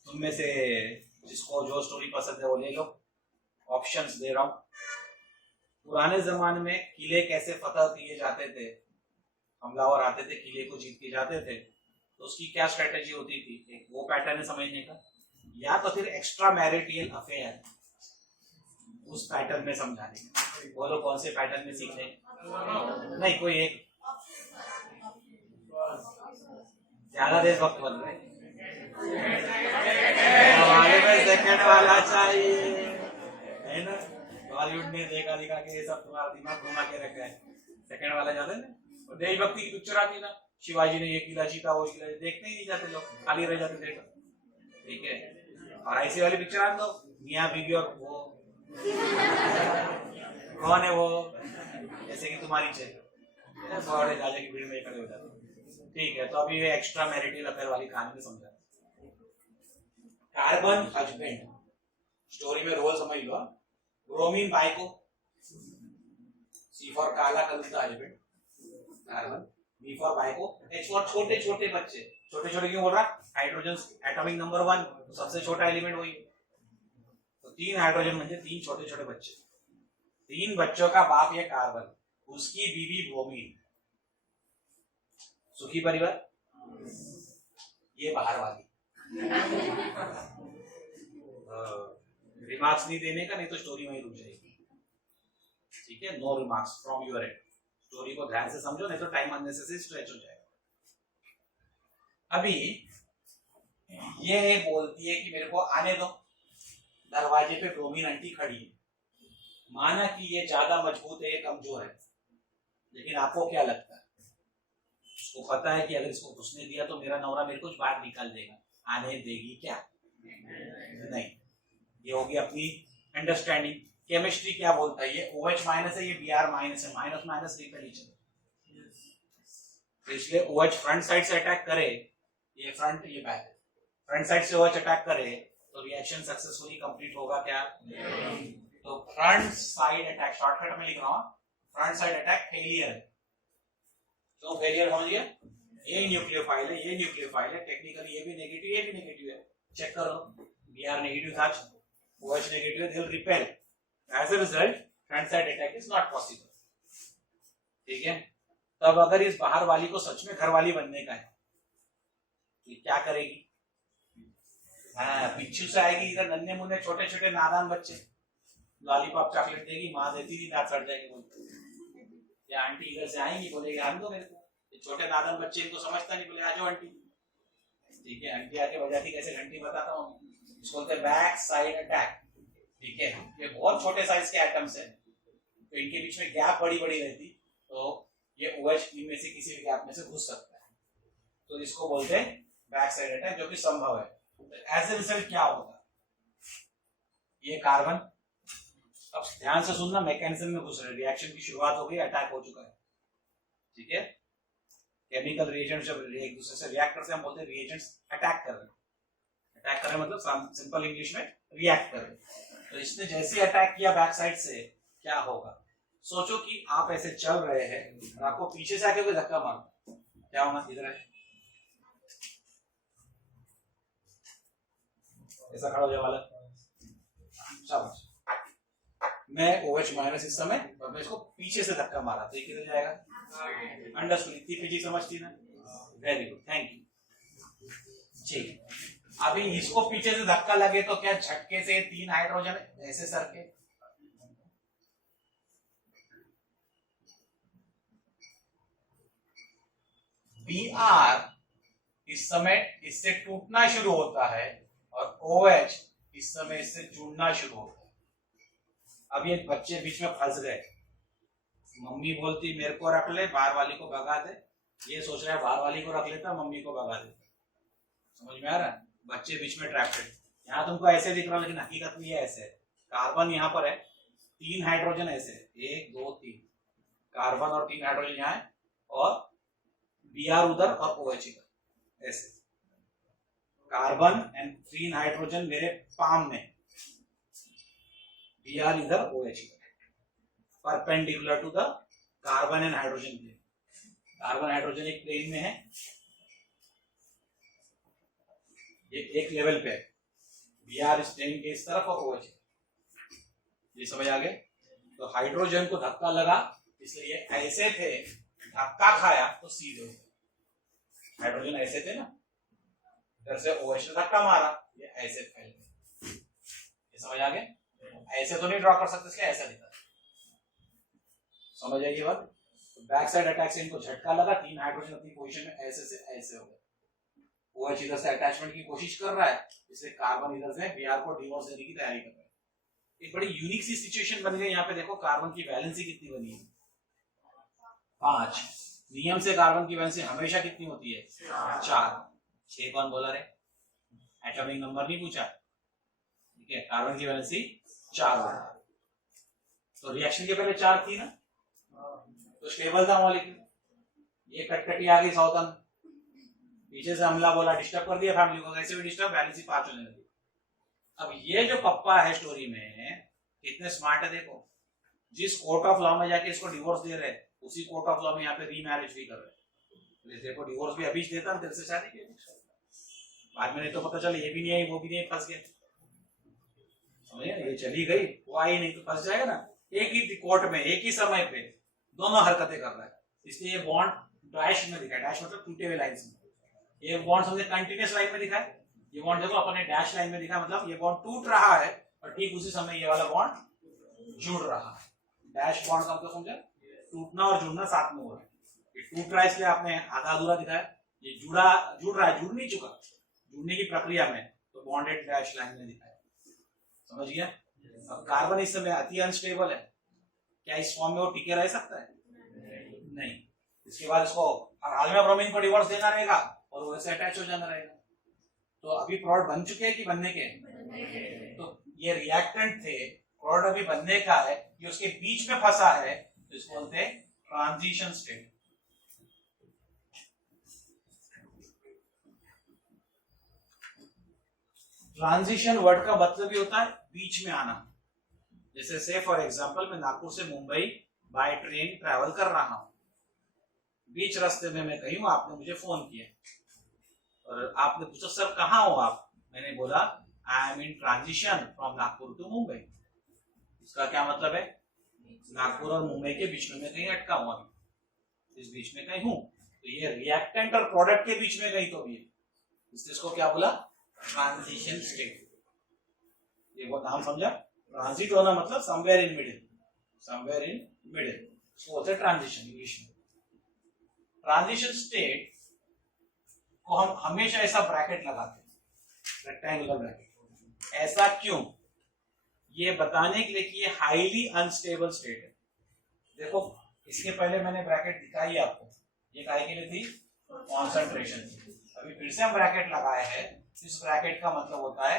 तुम में से जिसको जो स्टोरी पसंद है वो ले लो। ऑप्शंस दे रहा हूं। पुराने जमाने में किले कैसे फतह किए जाते थे, हमलावर आते थे किले को जीत के जाते थे, तो उसकी क्या स्ट्रेटेजी होती थी, एक वो पैटर्न है समझने का, या तो फिर एक्स्ट्रा मैरिटल अफेयर उस पैटर्न में समझाने का। बोलो कौन से पैटर्न में सीखने? नहीं, कोई एक। ज्यादा देशभक्त बन रहे, सेकंड वाला चाहिए, है ना? बॉलीवुड ने देखा दिखा के ये सब तुम्हारा दिमाग घुमा के रखा है। सेकंड वाला जाते ना, और देशभक्ति की पिक्चर आती ना, शिवाजी ने ये किला जीता, वो किला, देखने ही नहीं जाते लोग, खाली रह जाते थे। ठीक है, और ऐसी वाली पिक्चर आ दो, मियां बीवी और वो कौन है वो, जैसे कि तुम्हारी चाहिए बड़े राजा की भीड़ में खड़े हो जाते। ठीक है, तो अभी ये एक्स्ट्रा मैरिटल अफेयर वाली कहानी में समझा। कार्बन हस्बैंड स्टोरी में रोल समझ लो। ब्रोमीन बाइको, सी फॉर काला कलुता हस्बैंड, कार्बन, बी फॉर बाइको, एच फॉर छोटे छोटे बच्चे। छोटे छोटे क्यों बोल रहा? हाइड्रोजन एटॉमिक नंबर 1, तो सबसे छोटा एलिमेंट वही। तो 3 हाइड्रोजन म्हणजे 3 छोटे छोटे बच्चे। 3 बच्चों का बाप ये कार्बन, उसकी बीवी ब्रोमीन। सुखी परिवार, ये बाहर वाली। रिमार्क्स नहीं देने का, नहीं तो स्टोरी वहीं रुक जाएगी। ठीक है, no remarks from your end. Story को ध्यान से समझो, नहीं तो टाइम अननेसेसरी स्ट्रेच हो जाएगा। अभी ये बोलती है कि मेरे को आने दो, दरवाजे पे ब्रोमीन आंटी खड़ी है। माना कि ये ज्यादा मजबूत है, ये कमजोर है, लेकिन आपको क्या लगता है? उसको पता है कि अगर इसको घुसने दिया तो मेरा नौरा मेरे को बाहर निकाल देगा, आने देगी क्या? नहीं। ये होगी अपनी अंडरस्टैंडिंग। केमिस्ट्री क्या बोलता है? ये OH माइनस है, ये Br माइनस है, minus minus repel each other. तो इसलिए OH फ्रंट साइड से अटैक करे, ये फ्रंट ये बैक, फ्रंट साइड से OH अटैक करे तो रिएक्शन सक्सेसफुली कंप्लीट होगा क्या? तो फ्रंट साइड अटैक, शॉर्टकट में लिख रहा हूं, फ्रंट साइड अटैक फेलियर है। तो फेलियर समझिए, ये न्यूक्लियोफाइल है, ये न्यूक्लियोफाइल है, टेक्निकली ये भी नेगेटिव, ये भी नेगेटिव है, चेक करो। Br नेगेटिव था, OH नेगेटिव है, they will repel. As a result front side attack is not possible. ठीक है, तब अगर इस बाहर वाली को सच में घर वाली बनने का है तो क्या करेगी? हाँ, पिच्छू से आएगी। इधर नन्हे मुन्ने छोटे छोटे नादान बच्चे, लॉलीपॉप चॉकलेट देगी, माँ देती थी, दांत सड़ जाएगी बोलते। या आंटी इधर से आएंगी, बोलेगी आने दो मेरे को, ये छोटे नादान बच्चे, इनको समझता नहीं, बोले आ जाओ आंटी। ठीक है, आंटी आके बजाती कैसे घंटी बताता हूँ, इसको बोलते हैं बैक साइड अटैक। ठीक है, ये बहुत छोटे साइज के एटम्स है, तो इनके बीच में गैप बड़ी बड़ी रहती, तो ये OH इनमें से किसी भी गैप में से घुस सकता है, तो इसको बोलते हैं बैक साइड अटैक, जो कि संभव है। तो एज ए रिजल्ट क्या होगा? ये कार्बन, अब ध्यान से सुनना, मैकेनिज्म में घुस रहे, रिएक्शन की शुरुआत हो गई, अटैक हो चुका है। ठीक है, केमिकल रिएजेंट्स जब एक दूसरे से रिएक्ट करते हैं, हम बोलते हैं रिएजेंट्स अटैक कर रहे हैं। अटैक कर रहे मतलब सिंपल इंग्लिश में रिएक्ट कर रहे हैं। तो इसने जैसे अटैक किया बैक साइड से, क्या होगा? सोचो कि आप ऐसे चल रहे हैं और आपको पीछे से आके कोई धक्का मारता, क्या होगा? इधर है, ऐसा खड़ा हो जाए वाला, शाबाश। मैं OH माइनस इस समय, और मैं इसको पीछे से धक्का मारा तो ये किधर जाएगा? अंडरस्टूड? इतनी फिजिक्स समझती ना, वेरी गुड, थैंक यू। ठीक, अभी इसको पीछे से धक्का लगे तो क्या झटके से 3 हाइड्रोजन ऐसे सरके? Br इस समय इससे टूटना शुरू होता है और OH इस समय इससे जुड़ना शुरू होता है। अब ये बच्चे बीच में फंस गए, मम्मी बोलती मेरे को रख ले, बाहर वाली को भगा दे, ये सोच रहा है बाहर वाली को रख लेता, मम्मी को भगा दे। समझ में आ रहा है? बच्चे बीच में ट्रैप्ड है। यहाँ तुमको ऐसे दिख रहा है, लेकिन हकीकत में ये ऐसे है। कार्बन यहाँ पर है, 3 हाइड्रोजन ऐसे, 1 2 3 कार्बन और 3 हाइड्रोजन यहाँ है, और Br उधर और OH इधर, ऐसे कार्बन एंड 3 हाइड्रोजन मेरे पाम में, Br इधर OH इधर, perpendicular to the carbon and hydrogen plane. Carbon hydrogen एक प्लेन में है, ये एक लेवल पे है, Br इस प्लेन के इस तरफ और OH, ये समझ आ गए? तो हाइड्रोजन को धक्का लगा, इसलिए ऐसे थे, धक्का खाया तो सीधे, हाइड्रोजन ऐसे थे ना, इधर से OH ने धक्का मारा, ये ऐसे फैल गए। ये समझ आ गए? ऐसे तो नहीं ड्रॉ कर सकते, इसलिए ऐसा दिखा। समझ आइए बात? बैक साइड अटैक से इनको झटका लगा, 3 हाइड्रोजन अपनी पोजीशन में ऐसे से ऐसे हो गए, OH इधर से अटैचमेंट की कोशिश कर रहा है, इसलिए कार्बन इधर से Br को डिवोर्स देने की तैयारी कर रहा है। एक बड़ी यूनिक सी सिचुएशन बन गई। यहाँ पे देखो कार्बन की वैलेंसी कितनी बनी है, 5। नियम से कार्बन की वैलेंसी हमेशा कितनी होती है, 4। 6 कौन बोला रे, एटॉमिक नंबर नहीं पूछा, ठीक है। कार्बन की वैलेंसी 4 होता है, तो रिएक्शन के पहले 4 थी ना, तो स्टेबल था मॉलिक्यूल। ये कटकटी आ गई साउथन, पीछे से हमला बोला, डिस्टर्ब कर दिया फैमिली को, कैसे भी डिस्टर्ब, वैलेंसी 5 होने लगी। अब ये जो पप्पा है स्टोरी में कितने स्मार्ट है देखो, जिस कोर्ट ऑफ लॉ में जाके इसको डिवोर्स दे रहे उसी कोर्ट ऑफ लॉ में यहाँ पे रीमैरिज भी कर रहे, तेरे को डिवोर्स भी अभी देता हूं, तेरे से शादी की, बाद में नहीं तो पता चले ये भी नहीं आई वो भी नहीं, फंस गए, समझे, ये चली गई वो आई नहीं तो फंस जाएगा ना। एक ही कोर्ट में एक ही समय पे दोनों हरकतें कर रहा है, इसलिए ये बॉन्ड डैश में दिखा है, डैश मतलब टूटे हुए लाइन में, ये बॉन्ड समझे कंटिन्यूअस लाइन में दिखा है, ये बॉन्ड देखो अपने डैश लाइन में दिखा, मतलब ये बॉन्ड टूट रहा है और ठीक उसी समय ये वाला बॉन्ड जुड़ रहा है। डैश बॉन्ड का मतलब समझे, टूटना और जुड़ना साथ में हो रहा है, ये टूट रहा है इसलिए आपने आधा अधूरा दिखाया, ये जुड़ रहा है, जुड़ नहीं चुका, जुड़ने की प्रक्रिया में, तो बॉन्डेड डैश लाइन में दिखाया, समझ गया। अब कार्बन इस समय अति अनस्टेबल है, क्या इस फॉर्म में वो टिके रह सकता है, नहीं। इसके बाद इसको हाल में ब्रोमीन को डिवोर्स देना रहेगा और वो वैसे अटैच हो जाना रहेगा। तो अभी प्रोडक्ट बन चुके हैं कि बनने के, तो ये रिएक्टेंट थे, प्रोडक्ट अभी बनने का है, ये उसके बीच में फंसा है, तो इसको बोलते हैं ट्रांजिशन स्टेट। ट्रांजिशन वर्ड का मतलब ही होता है बीच में आना। जैसे से फॉर एग्जांपल मैं नागपुर से मुंबई बाय ट्रेन ट्रैवल कर रहा हूं, बीच रास्ते में मैं कहीं हूं, आपने मुझे फोन किया और आपने पूछा सर कहाँ हो आप, मैंने बोला I am in transition from Nagpur to Mumbai. इसका क्या मतलब है, नागपुर और मुंबई के बीच में मैं कहीं अटका हुआ, इस बीच में कहीं हूं, तो ये रिएक्टेंट और प्रोडक्ट के बीच में कहीं तो भी है, इसलिए इसको क्या बोला, ट्रांजिशन स्टेट। ये वो नाम समझा, ट्रांजिट होना मतलब somewhere in middle, somewhere in middle, इसको बोलते हैं ट्रांजिशन इंग्लिश में। ट्रांजिशन स्टेट को हम हमेशा ऐसा ब्रैकेट लगाते हैं, रेक्टेंगुलर ब्रैकेट। ऐसा क्यों, ये बताने के लिए कि ये हाईली अनस्टेबल स्टेट है। देखो इसके पहले मैंने ब्रैकेट दिखाई आपको, ये काहे के लिए थी, कॉन्सेंट्रेशन। अभी फिर से हम ब्रैकेट लगाए हैं, इस ब्रैकेट का मतलब होता है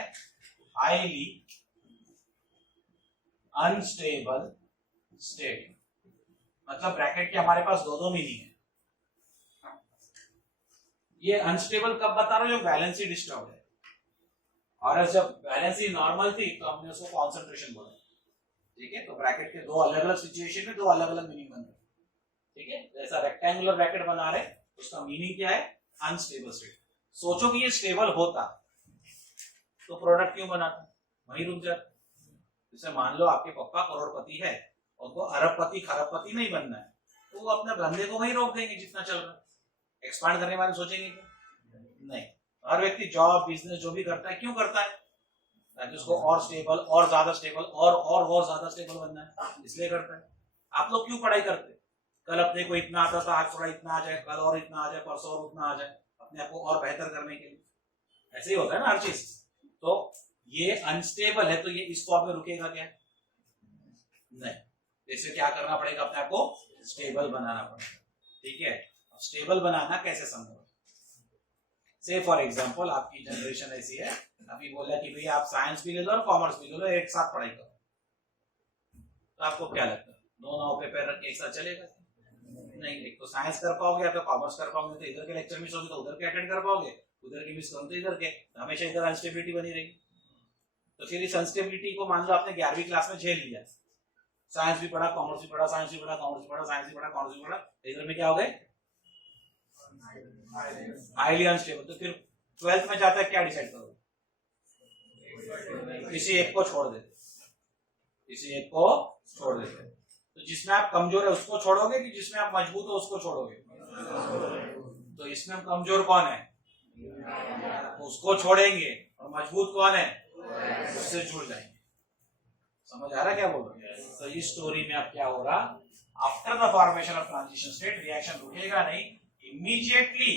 हाईली अनस्टेबल स्टेट। मतलब ब्रैकेट के हमारे पास दो मीनिंग है। ये अनस्टेबल कब बता रहा हूं, जब वैलेंसी डिस्टर्ब है, और जब वैलेंसी नॉर्मल थी तो हमने उसको कॉन्सेंट्रेशन बोला, ठीक है। तो ब्रैकेट के दो अलग अलग सिचुएशन में दो अलग अलग मीनिंग बन रहे, ठीक है। ऐसा रेक्टेंगुलर ब्रैकेट बना रहे, उसका मीनिंग क्या है, अनस्टेबल स्टेट। सोचो कि ये स्टेबल होता तो प्रोडक्ट क्यों बनाता, वहीं रुक जाता। जैसे मान लो आपके पापा करोड़पति है, उनको अरबपति खरबपति नहीं बनना है, तो वो अपने धंधे को वहीं रोक देंगे जितना चल रहा है, एक्सपांड करने वाले सोचेंगे नहीं। हर व्यक्ति जॉब बिजनेस जो भी करता है क्यों करता है, ताकि उसको और स्टेबल और ज्यादा स्टेबल और ज्यादा स्टेबल बनना है, इसलिए करता है। आप लोग क्यों पढ़ाई करते, कल अपने को इतना आता था, आज थोड़ा इतना आ जाए, कल और इतना आ जाए, परसों और उतना आ जाए, अपने आप को और बेहतर करने के लिए। ऐसे ही होता है ना हर चीज। तो ये अनस्टेबल है, तो ये इस फॉर्म में रुकेगा क्या, नहीं। इससे क्या करना पड़ेगा, अपने आप को स्टेबल बनाना पड़ेगा, ठीक है। स्टेबल बनाना कैसे समझो, से फॉर एग्जांपल आपकी जनरेशन ऐसी है, अभी बोला कि भैया आप साइंस भी ले लो और कॉमर्स भी ले लो, एक साथ पढ़ाई करो, तो आपको क्या लगता है, दोनों पे पैर रख के एक साथ चलेगा, नहीं। एक तो साइंस कर पाओगे या तो कॉमर्स कर पाओगे, तो इधर के लेक्चर मिस होंगे तो उधर के अटेंड कर पाओगे, उधर के मिस करोगे तो इधर के, तो हमेशा इधर अनस्टेबिलिटी बनी रहेगी। तो फिर इस अनस्टेबिलिटी को मान लो आपने 11वीं क्लास में झेल लिया, साइंस भी पढ़ा, कॉमर्स भी पढ़ा, साइंस भी पढ़ा, कॉमर्स भी पढ़ा, साइंस भी पढ़ा, कॉमर्स भी पढ़ा, इधर में क्या हो गए, हाईली अनस्टेबल। तो फिर 12th में जाता है क्या डिसाइड करोगे, किसी एक को छोड़ देते, किसी एक को छोड़ देते। तो जिसमें आप कमजोर है उसको छोड़ोगे कि जिसमें आप मजबूत हो उसको छोड़ोगे, तो इसमें हम कमजोर कौन है, उसको छोड़ेंगे, और मजबूत कौन है, उससे जुड़ जाएंगे। समझ आ रहा क्या बोल रहे हैं। तो इस स्टोरी में अब क्या हो रहा, after the formation of transition state reaction रुकेगा नहीं, immediately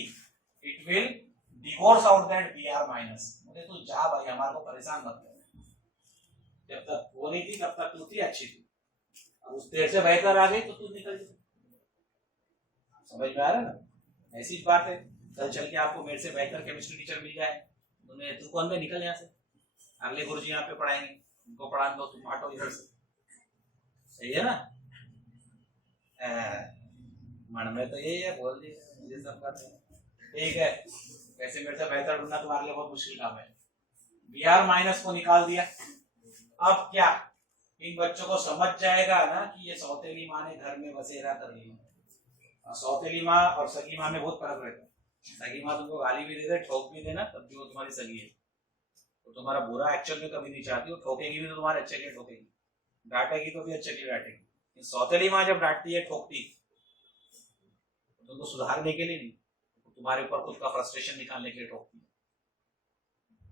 it will divorce out that Br minus. मुझे तू जा भाई, हमारे को परेशान मत कर। जब तक वो नहीं थी तब तक तू थी अच्छी थी, उस देर से बेहतर आ गई तो तू निकल जा। समझ में आ रहा है ना? ऐसी बात है, कल चल के आपको मेरे से बेहतर केमिस्ट्री टीचर मिल जाए, तू कौन में निकल यहाँ से, अगले गुरुजी यहाँ पे पढ़ाएंगे, उनको पढ़ा दो, तुम हटो इधर से। सही है ना? मन में तो यही है, बोल दिए ये सब बात है। ठीक है, वैसे मेरे से बेहतर ढूंढना तुम्हारे लिए बहुत मुश्किल काम है। Br माइनस को निकाल दिया। अब क्या इन बच्चों को समझ जाएगा ना कि ये सौतेली माँ ने घर में बसेरा कर लिया। सौतेली माँ और सगी माँ में बहुत फर्क रहता है। सगी माँ तुमको गाली भी दे दे, ठोक भी देना, तब भी वो तुम्हारी सगी है, तो तुम्हारा बुरा एक्चुअल में कभी नहीं चाहती। वो ठोकेगी भी तो तुम्हारे अच्छे के लिए ठोकेगी, डांटेगी तो भी अच्छे के लिए डांटेगी। सौतेली माँ जब डांटती है, ठोकती, तो तुमको सुधारने के लिए नहीं, तुम्हारे ऊपर खुद का फ्रस्ट्रेशन निकालने के लिए ठोकती है।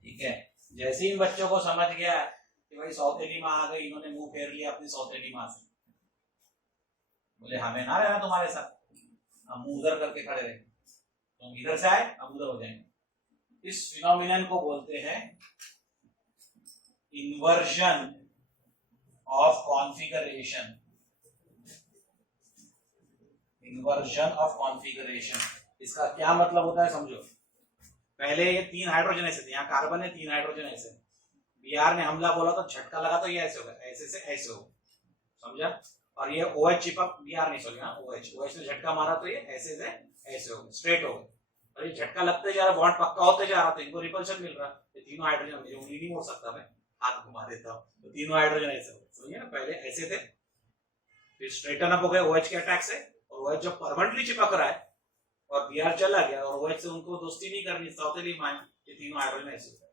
ठीक है, जैसे ही इन बच्चों को समझ गया कि भाई सौतेली माँ आ गई, इन्होंने मुंह फेर लिया अपनी सौतेली माँ से, बोले हमें ना रहना तुम्हारे साथ, हम मुंह उधर करके खड़े रहे, तुम इधर से आए हम उधर हो जाएंगे। इस फिनोमिनन को बोलते हैं inversion of configuration. Inversion of configuration, इसका क्या मतलब होता है समझो। पहले ये 3 हाइड्रोजन ऐसे थे, यहाँ कार्बन है, 3 हाइड्रोजन ऐसे। Br ने हमला बोला तो झटका लगा तो ये ऐसे होगा, ऐसे से ऐसे हो, समझा? और ये OH चिपक, Br नहीं सॉरी, OH ने झटका मारा तो ये ऐसे से ऐसे हो गए, स्ट्रेट हो गए। और ये झटका लगते जा रहा, बॉन्ड पक्का होते जा रहा, तो इनको रिपल्शन मिल रहा। ये तीनों हाइड्रोजन, मेरी उंगली नहीं मोड़ सकता मैं, हाथ घुमा देता हूँ, तो तीनों हाइड्रोजन ऐसे हो गए, समझिए ना? पहले ऐसे थे, फिर स्ट्रेटन अप हो गए OH के अटैक से, और OH जब परमानेंटली चिपक रहा है और Br चला गया और OH से उनको दोस्ती नहीं करनी, सौतेली माँ, ये तीनों हाइड्रोजन ऐसे हो गए।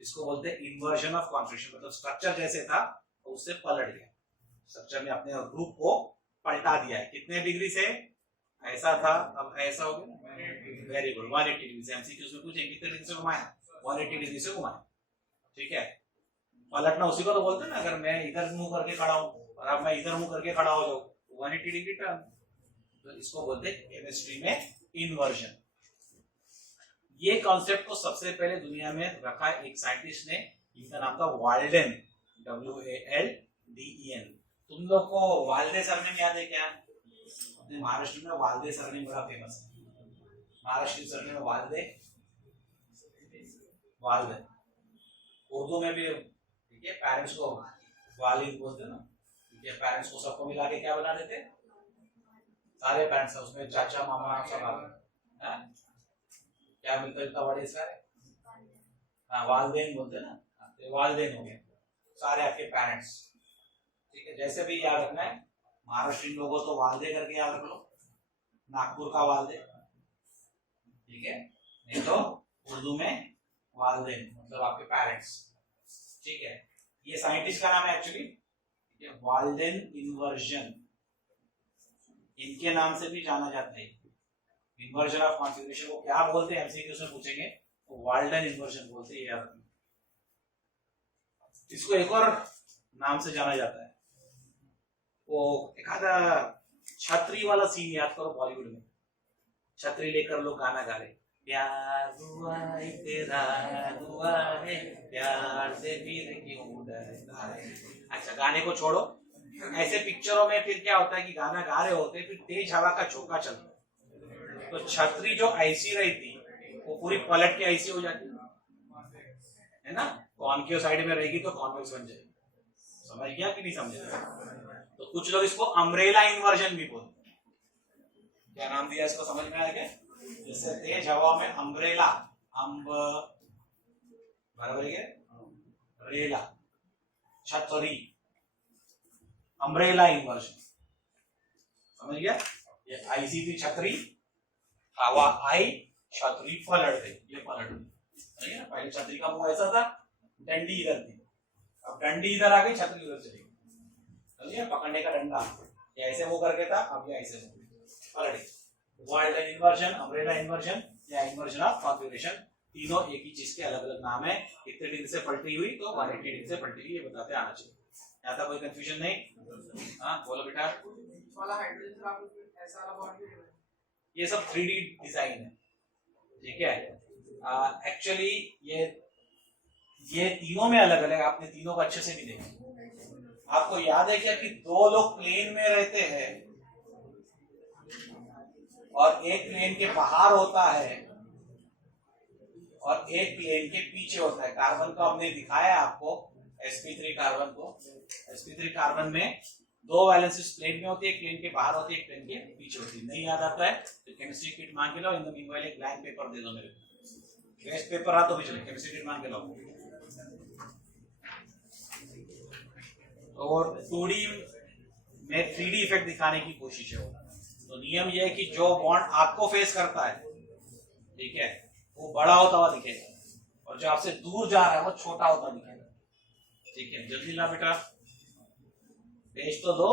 इसको बोलते हैं इन्वर्जन ऑफ कॉन्फिगरेशन, मतलब स्ट्रक्चर जैसे था उससे पलट गया, स्ट्रक्चर ने अपने ग्रुप को पलटा दिया है। कितने डिग्री से? ऐसा था अब ऐसा हो गया। वेरी गुड, 180 डिग्री से। एमसीक्यूज में पूछेंगे कितने डिग्री से घुमाया, 180 डिग्री से घुमाया। ठीक है, पलटना उसी को तो बोलते हैं ना, अगर मैं इधर मुंह करके खड़ा हूं और अब मैं इधर मुंह करके खड़ा हो जाऊं, 180 डिग्री टर्न, तो इसको बोलते हैं केमिस्ट्री में इन्वर्जन। ये कॉन्सेप्ट को सबसे पहले दुनिया में रखा एक साइंटिस्ट ने, इनका नाम था वाल्डेन, WALDEN। तुम लोग को वाल्दे सरनेम याद है क्या? अपने महाराष्ट्र में वाल्दे सरनेम बड़ा फेमस है, महाराष्ट्र सरनेम में वाल्दे, वाल्दे। उर्दू में भी, ठीक है, पेरेंट्स को वालिद बोलते ना, ठीक है, पेरेंट्स को सबको मिला के क्या बना देते? सारे पेरेंट्स, उसमें चाचा मामा सब आ गए, क्या मिलता जुलता वर्ड इसका है? हाँ, वालदेन बोलते ना, तो वालदेन हो गए सारे आपके पेरेंट्स। ठीक है, जैसे भी याद रखना है, महाराष्ट्रीयन लोगों तो वालदे करके याद रख लो, नागपुर का वालदे, ठीक है, नहीं तो उर्दू में वालदेन मतलब आपके पेरेंट्स। ठीक है, ये साइंटिस्ट का नाम है एक्चुअली, वाल्डेन इन्वर्जन, इनके नाम से भी जाना जाता है। इन्वर्जन ऑफ कॉन्फिगरेशन को क्या बोलते हैं, एमसीक्यूज में पूछेंगे, तो वाल्डेन इन्वर्जन बोलते हैं, याद रखना। इसको एक और नाम से जाना जाता है, वो एक आधा छतरी वाला सीन याद करो बॉलीवुड में, छतरी लेकर लोग गाना गा रहे, प्यार हुआ है तेरा हुआ है, प्यार से फिर क्यों डरता है। अच्छा, गाने को छोड़ो, ऐसे पिक्चरों में फिर क्या होता है कि गाना गा रहे होते, फिर तेज हवा का झोंका चलता है, तो छतरी जो ऐसी रहती वो पूरी पलट के ऐसी हो जाती है ना, कॉनकेव साइड में रहेगी तो कॉन्वेक्स बन जाएगी। समझ गया कि नहीं समझे? तो कुछ लोग इसको अम्ब्रेला इन्वर्जन भी बोलते हैं। क्या नाम दिया इसको, समझ में आया क्या? जैसे तेज हवा में अम्ब्रेला, बराबर है, रेला, छतरी, अम्ब्रेला इन्वर्जन, समझ गया? ये ऐसी थी छतरी, हवा आई, छतरी पलट गई, ये पलट गई। पहले छतरी का मुंह ऐसा था, डंडी इधर थी, अब डंडी इधर आ गई, छतरी उधर चली गई, समझिए? पकड़ने का डंडा ये ऐसे मुंह करके था, अब ये ऐसे पलट गई। वाल्डेन इन्वर्जन, अम्ब्रेला इन्वर्जन या इन्वर्जन ऑफ कॉन्फिगरेशन, तीनों एक ही चीज के अलग अलग नाम है। कितने डिग्री से पलटी हुई, तो 180 डिग्री से पलटी हुई, ये बताते आना चाहिए। यहाँ तक कोई कंफ्यूजन नहीं? हाँ बोलो बेटा। ये सब 3D डिजाइन है, ठीक है, एक्चुअली ये तीनों में अलग अलग, आपने तीनों को अच्छे से भी देखा। आपको याद है क्या कि दो लोग प्लेन में रहते हैं और एक प्लेन के बाहर होता है और एक प्लेन के पीछे होता है। कार्बन को हमने दिखाया आपको, sp3 कार्बन को। sp3 कार्बन में दो वैलेंसीज प्लेन में होती है, एक प्लेन के बाहर होती है, एक प्लेन के पीछे होती है। नहीं याद आता है तो केमिस्ट्री किट मांग के लो। इन द मीनवाइल एक ब्लैंक पेपर दे दो मेरे को, वेस्ट पेपर आ तो भी चले, केमिस्ट्री किट मांग के लो। और 2D में 3D इफेक्ट दिखाने की कोशिश है। तो नियम यह है कि जो बॉन्ड आपको फेस करता है, ठीक है, वो बड़ा होता हुआ दिखेगा और जो आपसे दूर जा रहा है वो छोटा होता दिखेगा। ठीक है, जल्दी ला बेटा, पेज तो दो।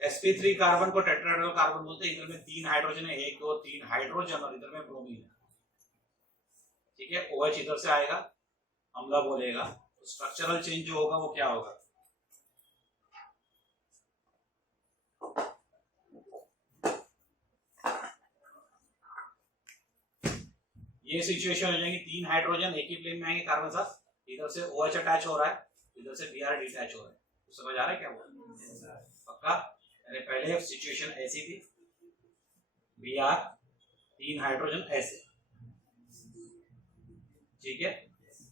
sp3 कार्बन को टेट्राहेड्रल कार्बन बोलते हैं। इधर में 3 हाइड्रोजन है, 1 2 3 हाइड्रोजन, और इधर में ब्रोमीन है। ठीक है, OH इधर से आएगा, अम्ला बोलेगा, तो स्ट्रक्चरल चेंज जो होगा वो क्या होगा? ये सिचुएशन हो जाएगी, 3 हाइड्रोजन एक ही प्लेन में आएंगे कार्बन साथ, इधर से OH अटैच हो रहा है, इधर से Br डिटैच हो रहा है। तो समझ आ रहा है क्या वो? पक्का? अरे पहले सिचुएशन ऐसी थी, Br 3 हाइड्रोजन ऐसे, ठीक है।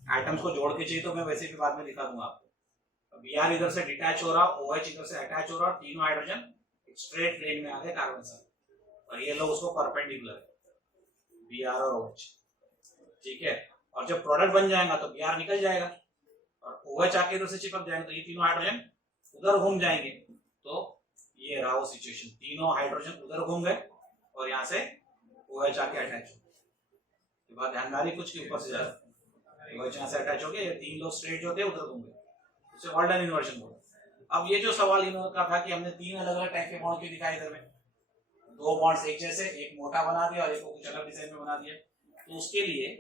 आइटम्स को जोड़ के चाहिए तो मैं वैसे भी बाद में दिखा दूंगा आपको। Br इधर से डिटैच हो रहा, OH इधर से अटैच हो रहा, और तीनों हाइड्रोजन स्ट्रेट प्लेन में आ गए कार्बन साथ, और ये लोग उसको परपेंडिकुलर है, Br और OH। ठीक है, और जब प्रोडक्ट बन जाएगा तो Br निकल जाएगा और OH आके इधर से चिपक जाएंगे, तो ये तीनों हाइड्रोजन उधर घूम जाएंगे। तो ये रहा वो सिचुएशन, तीनों हाइड्रोजन उधर घूम गए और यहाँ से OH आके अटैच हो गए। बात ध्यान आ रही कुछ के ऊपर से जा रहा, OH यहाँ से अटैच हो गया, ये 3 लोग स्ट्रेट जो होते हैं उधर घूम गए, उसे ऑल्डन इन्वर्जन बोला। अब ये जो सवाल इन्होंने था कि हमने 3 अलग अलग टाइप के बॉन्ड क्यों दिखाए इधर में, 2 बॉन्ड्स एक जैसे, एक मोटा बना दिया और एक को कुछ अलग डिजाइन में बना दिया। तो उसके लिए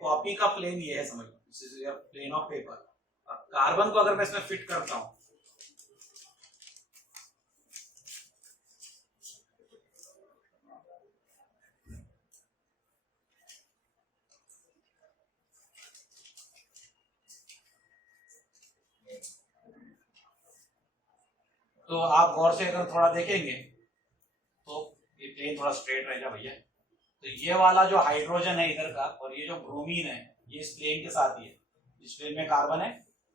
कॉपी का प्लेन ये है, समझ लो, this is your plane of paper. अब कार्बन को अगर मैं इसमें फिट करता हूं, तो आप गौर से अगर थोड़ा देखेंगे तो ये प्लेन थोड़ा स्ट्रेट रहेगा भैया। तो ये वाला जो हाइड्रोजन है इधर का और ये जो ब्रोमीन है ये इस प्लेन के साथ ही है। इस प्लेन में कार्बन है,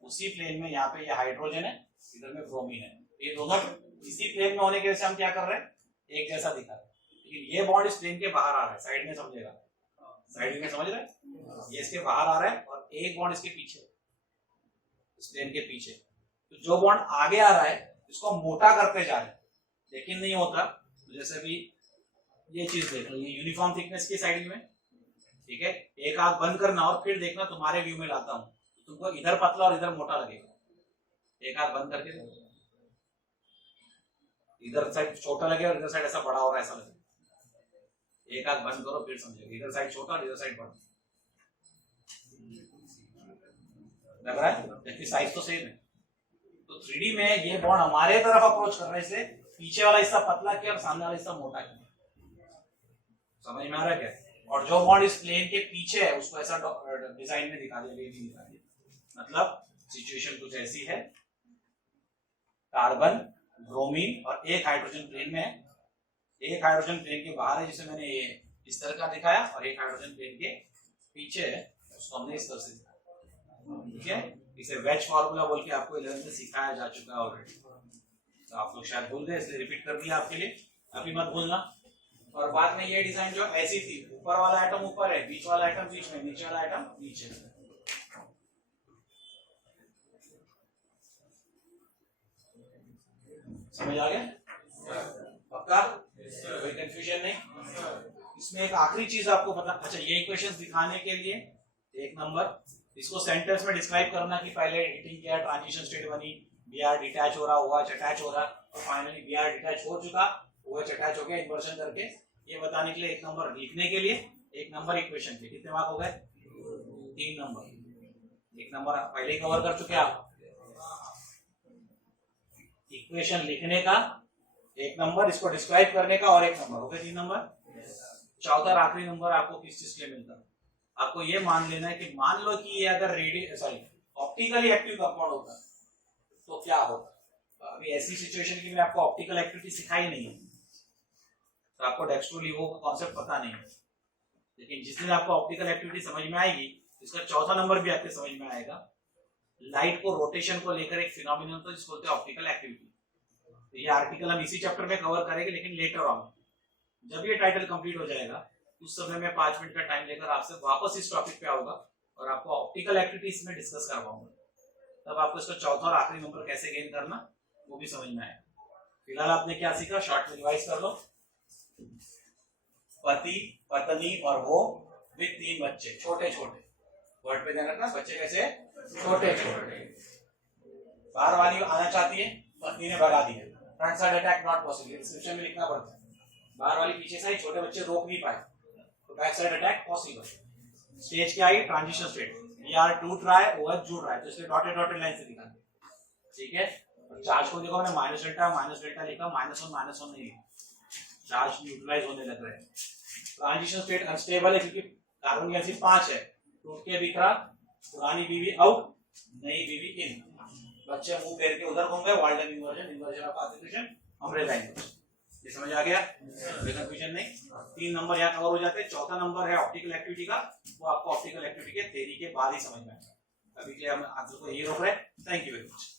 उसी प्लेन में यहाँ पे ये हाइड्रोजन है, इधर में ब्रोमीन है। ये दोनों इसी प्लेन में होने की वजह से हम क्या कर रहे हैं, एक जैसा दिखा रहे हैं। लेकिन ये बॉन्ड इस प्लेन के बाहर आ रहा है, साइड में समझेगा, साइड में समझ रहे हैं, ये इसके बाहर आ रहा है और एक बॉन्ड इसके पीछे, इस प्लेन के पीछे। तो जो बॉन्ड आगे आ रहा है इसको मोटा करते जा रहे हैं, लेकिन नहीं होता। जैसे भी ये चीज देख लो, ये यूनिफॉर्म थिकनेस की साइड में, ठीक है। एक आंख बंद करना और फिर देखना, तुम्हारे व्यू में लाता हूं, तुमको इधर पतला और इधर मोटा लगेगा। एक आंख बंद करके देखो, इधर साइड छोटा लगेगा और इधर साइड ऐसा बड़ा हो रहा है, ऐसा लगेगा। एक आंख बंद करो फिर समझेगा, इधर साइड छोटा और इधर साइड बड़ा लग रहा है, जबकि साइज तो सेम है। तो 3D में ये बॉन्ड हमारे तरफ अप्रोच कर रहा है, इसलिए पीछे वाला हिस्सा पतला किया और सामने वाला हिस्सा मोटा किया। समझ में आ रहा है क्या? और जो बॉन्ड इस प्लेन के पीछे है उसको ऐसा डिजाइन में दिखा दिया, वेवी दिखा दिया। मतलब सिचुएशन कुछ ऐसी है, कार्बन, ब्रोमीन और एक हाइड्रोजन प्लेन में है, एक हाइड्रोजन प्लेन के बाहर है जिसे मैंने ये इस तरह का दिखाया, और एक हाइड्रोजन प्लेन के पीछे है उसको हमने इस तरह से दिखाया। ठीक है, इसे वेज फार्मूला बोल के आपको 11th में सिखाया जा चुका है ऑलरेडी, तो आप लोग शायद भूल गए, इसलिए रिपीट कर दिया आपके लिए, अभी मत भूलना। और बाद में ये डिजाइन जो ऐसी थी, ऊपर वाला आइटम ऊपर है, बीच वाला आइटम बीच में, नीचे वाला आइटम नीचे। समझ आ गया? पक्का? कोई कंफ्यूजन नहीं? इसमें एक आखिरी चीज आपको पता, अच्छा ये इक्वेशंस दिखाने के लिए एक नंबर, इसको सेंटेंस में डिस्क्राइब करना कि पहले हीटिंग किया, ट्रांजिशन स्टेट बनी, बी आर डिटैच हो रहा, OH अटैच हो रहा, तो फाइनली बी आर डिटैच हो चुका, OH अटैच हो गया इन्वर्जन करके। ये बताने के लिए एक नंबर लिखने के लिए, एक नंबर इक्वेशन के कितने मार्क हो गए? 3 नंबर। एक नंबर पहले ही कवर कर चुके आप, इक्वेशन लिखने का एक नंबर, इसको डिस्क्राइब करने का और एक नंबर, हो गए 3 नंबर। चौथा और आखिरी नंबर आपको किस चीज के लिए मिलता है? आपको ये मान लेना है कि मान लो कि ये अगर ऑप्टिकली एक्टिव कंपाउंड होता तो क्या होता। अभी ऐसी सिचुएशन की मैं आपको ऑप्टिकल एक्टिविटी सिखाई नहीं है, तो आपको डेक्स्ट्रो लीवो का कॉन्सेप्ट पता नहीं है, लेकिन जिस दिन आपको ऑप्टिकल एक्टिविटी समझ में आएगी, इसका चौथा नंबर भी आपके समझ में आएगा। लाइट को रोटेशन को लेकर एक फिनोमिनन तो जिसको बोलते हैं ऑप्टिकल एक्टिविटी। तो ये आर्टिकल हम इसी चैप्टर में कवर करेंगे, लेकिन लेटर ऑन जब ये टाइटल कंप्लीट हो जाएगा उस समय मैं 5 मिनट का टाइम लेकर आपसे वापस इस टॉपिक पे आऊंगा और आपको ऑप्टिकल एक्टिविटीज में डिस्कस करवाऊंगा। तब आपको इसका चौथा और आखिरी नंबर कैसे गेन करना वो भी समझ में आएगा। फिलहाल आपने क्या सीखा, शॉर्ट में रिवाइज कर लो। पति, पत्नी और वो विद 3 बच्चे, छोटे छोटे, वर्ड पे ध्यान रखना, बच्चे कैसे छोटे छोटे। बाहर वाली आना चाहती है, पत्नी ने भगा दिया, front side attack not possible, description में लिखना पड़ता है। बाहर वाली पीछे से आई, छोटे बच्चे रोक नहीं पाए, तो back side attack possible. Stage क्या आई? Transition state. ER टूट रहा है, OH जुड़ रहा है, तो इसलिए डॉटेड डॉटेड लाइन से दिखा, ठीक है। और चार्ज को देखो, मैंने माइनस डेल्टा लिखा, -1 नहीं है, चार्ज न्यूट्रलाइज होने लग रहे हैं। ट्रांजिशन स्टेट अनस्टेबल है क्योंकि कार्बन गैस 5 है, टूट के बिखरा, पुरानी बीवी आउट, नई बीवी इन। बच्चे मुंह फेर के उधर घूम गए, Walton inversion of concentration, umbrella inversion. ये समझ आ गया? कंफ्यूजन नहीं। 3 नंबर यहाँ कवर हो जाते हैं। चौथा नंबर है ऑप्टिकल एक्टिविटी का, वो आपको ऑप्टिकल एक्टिविटी के थ्योरी के बाद ही समझ में आएगा। अभी के लिए हम आंसर को यही रोक रहे हैं। Thank you very much.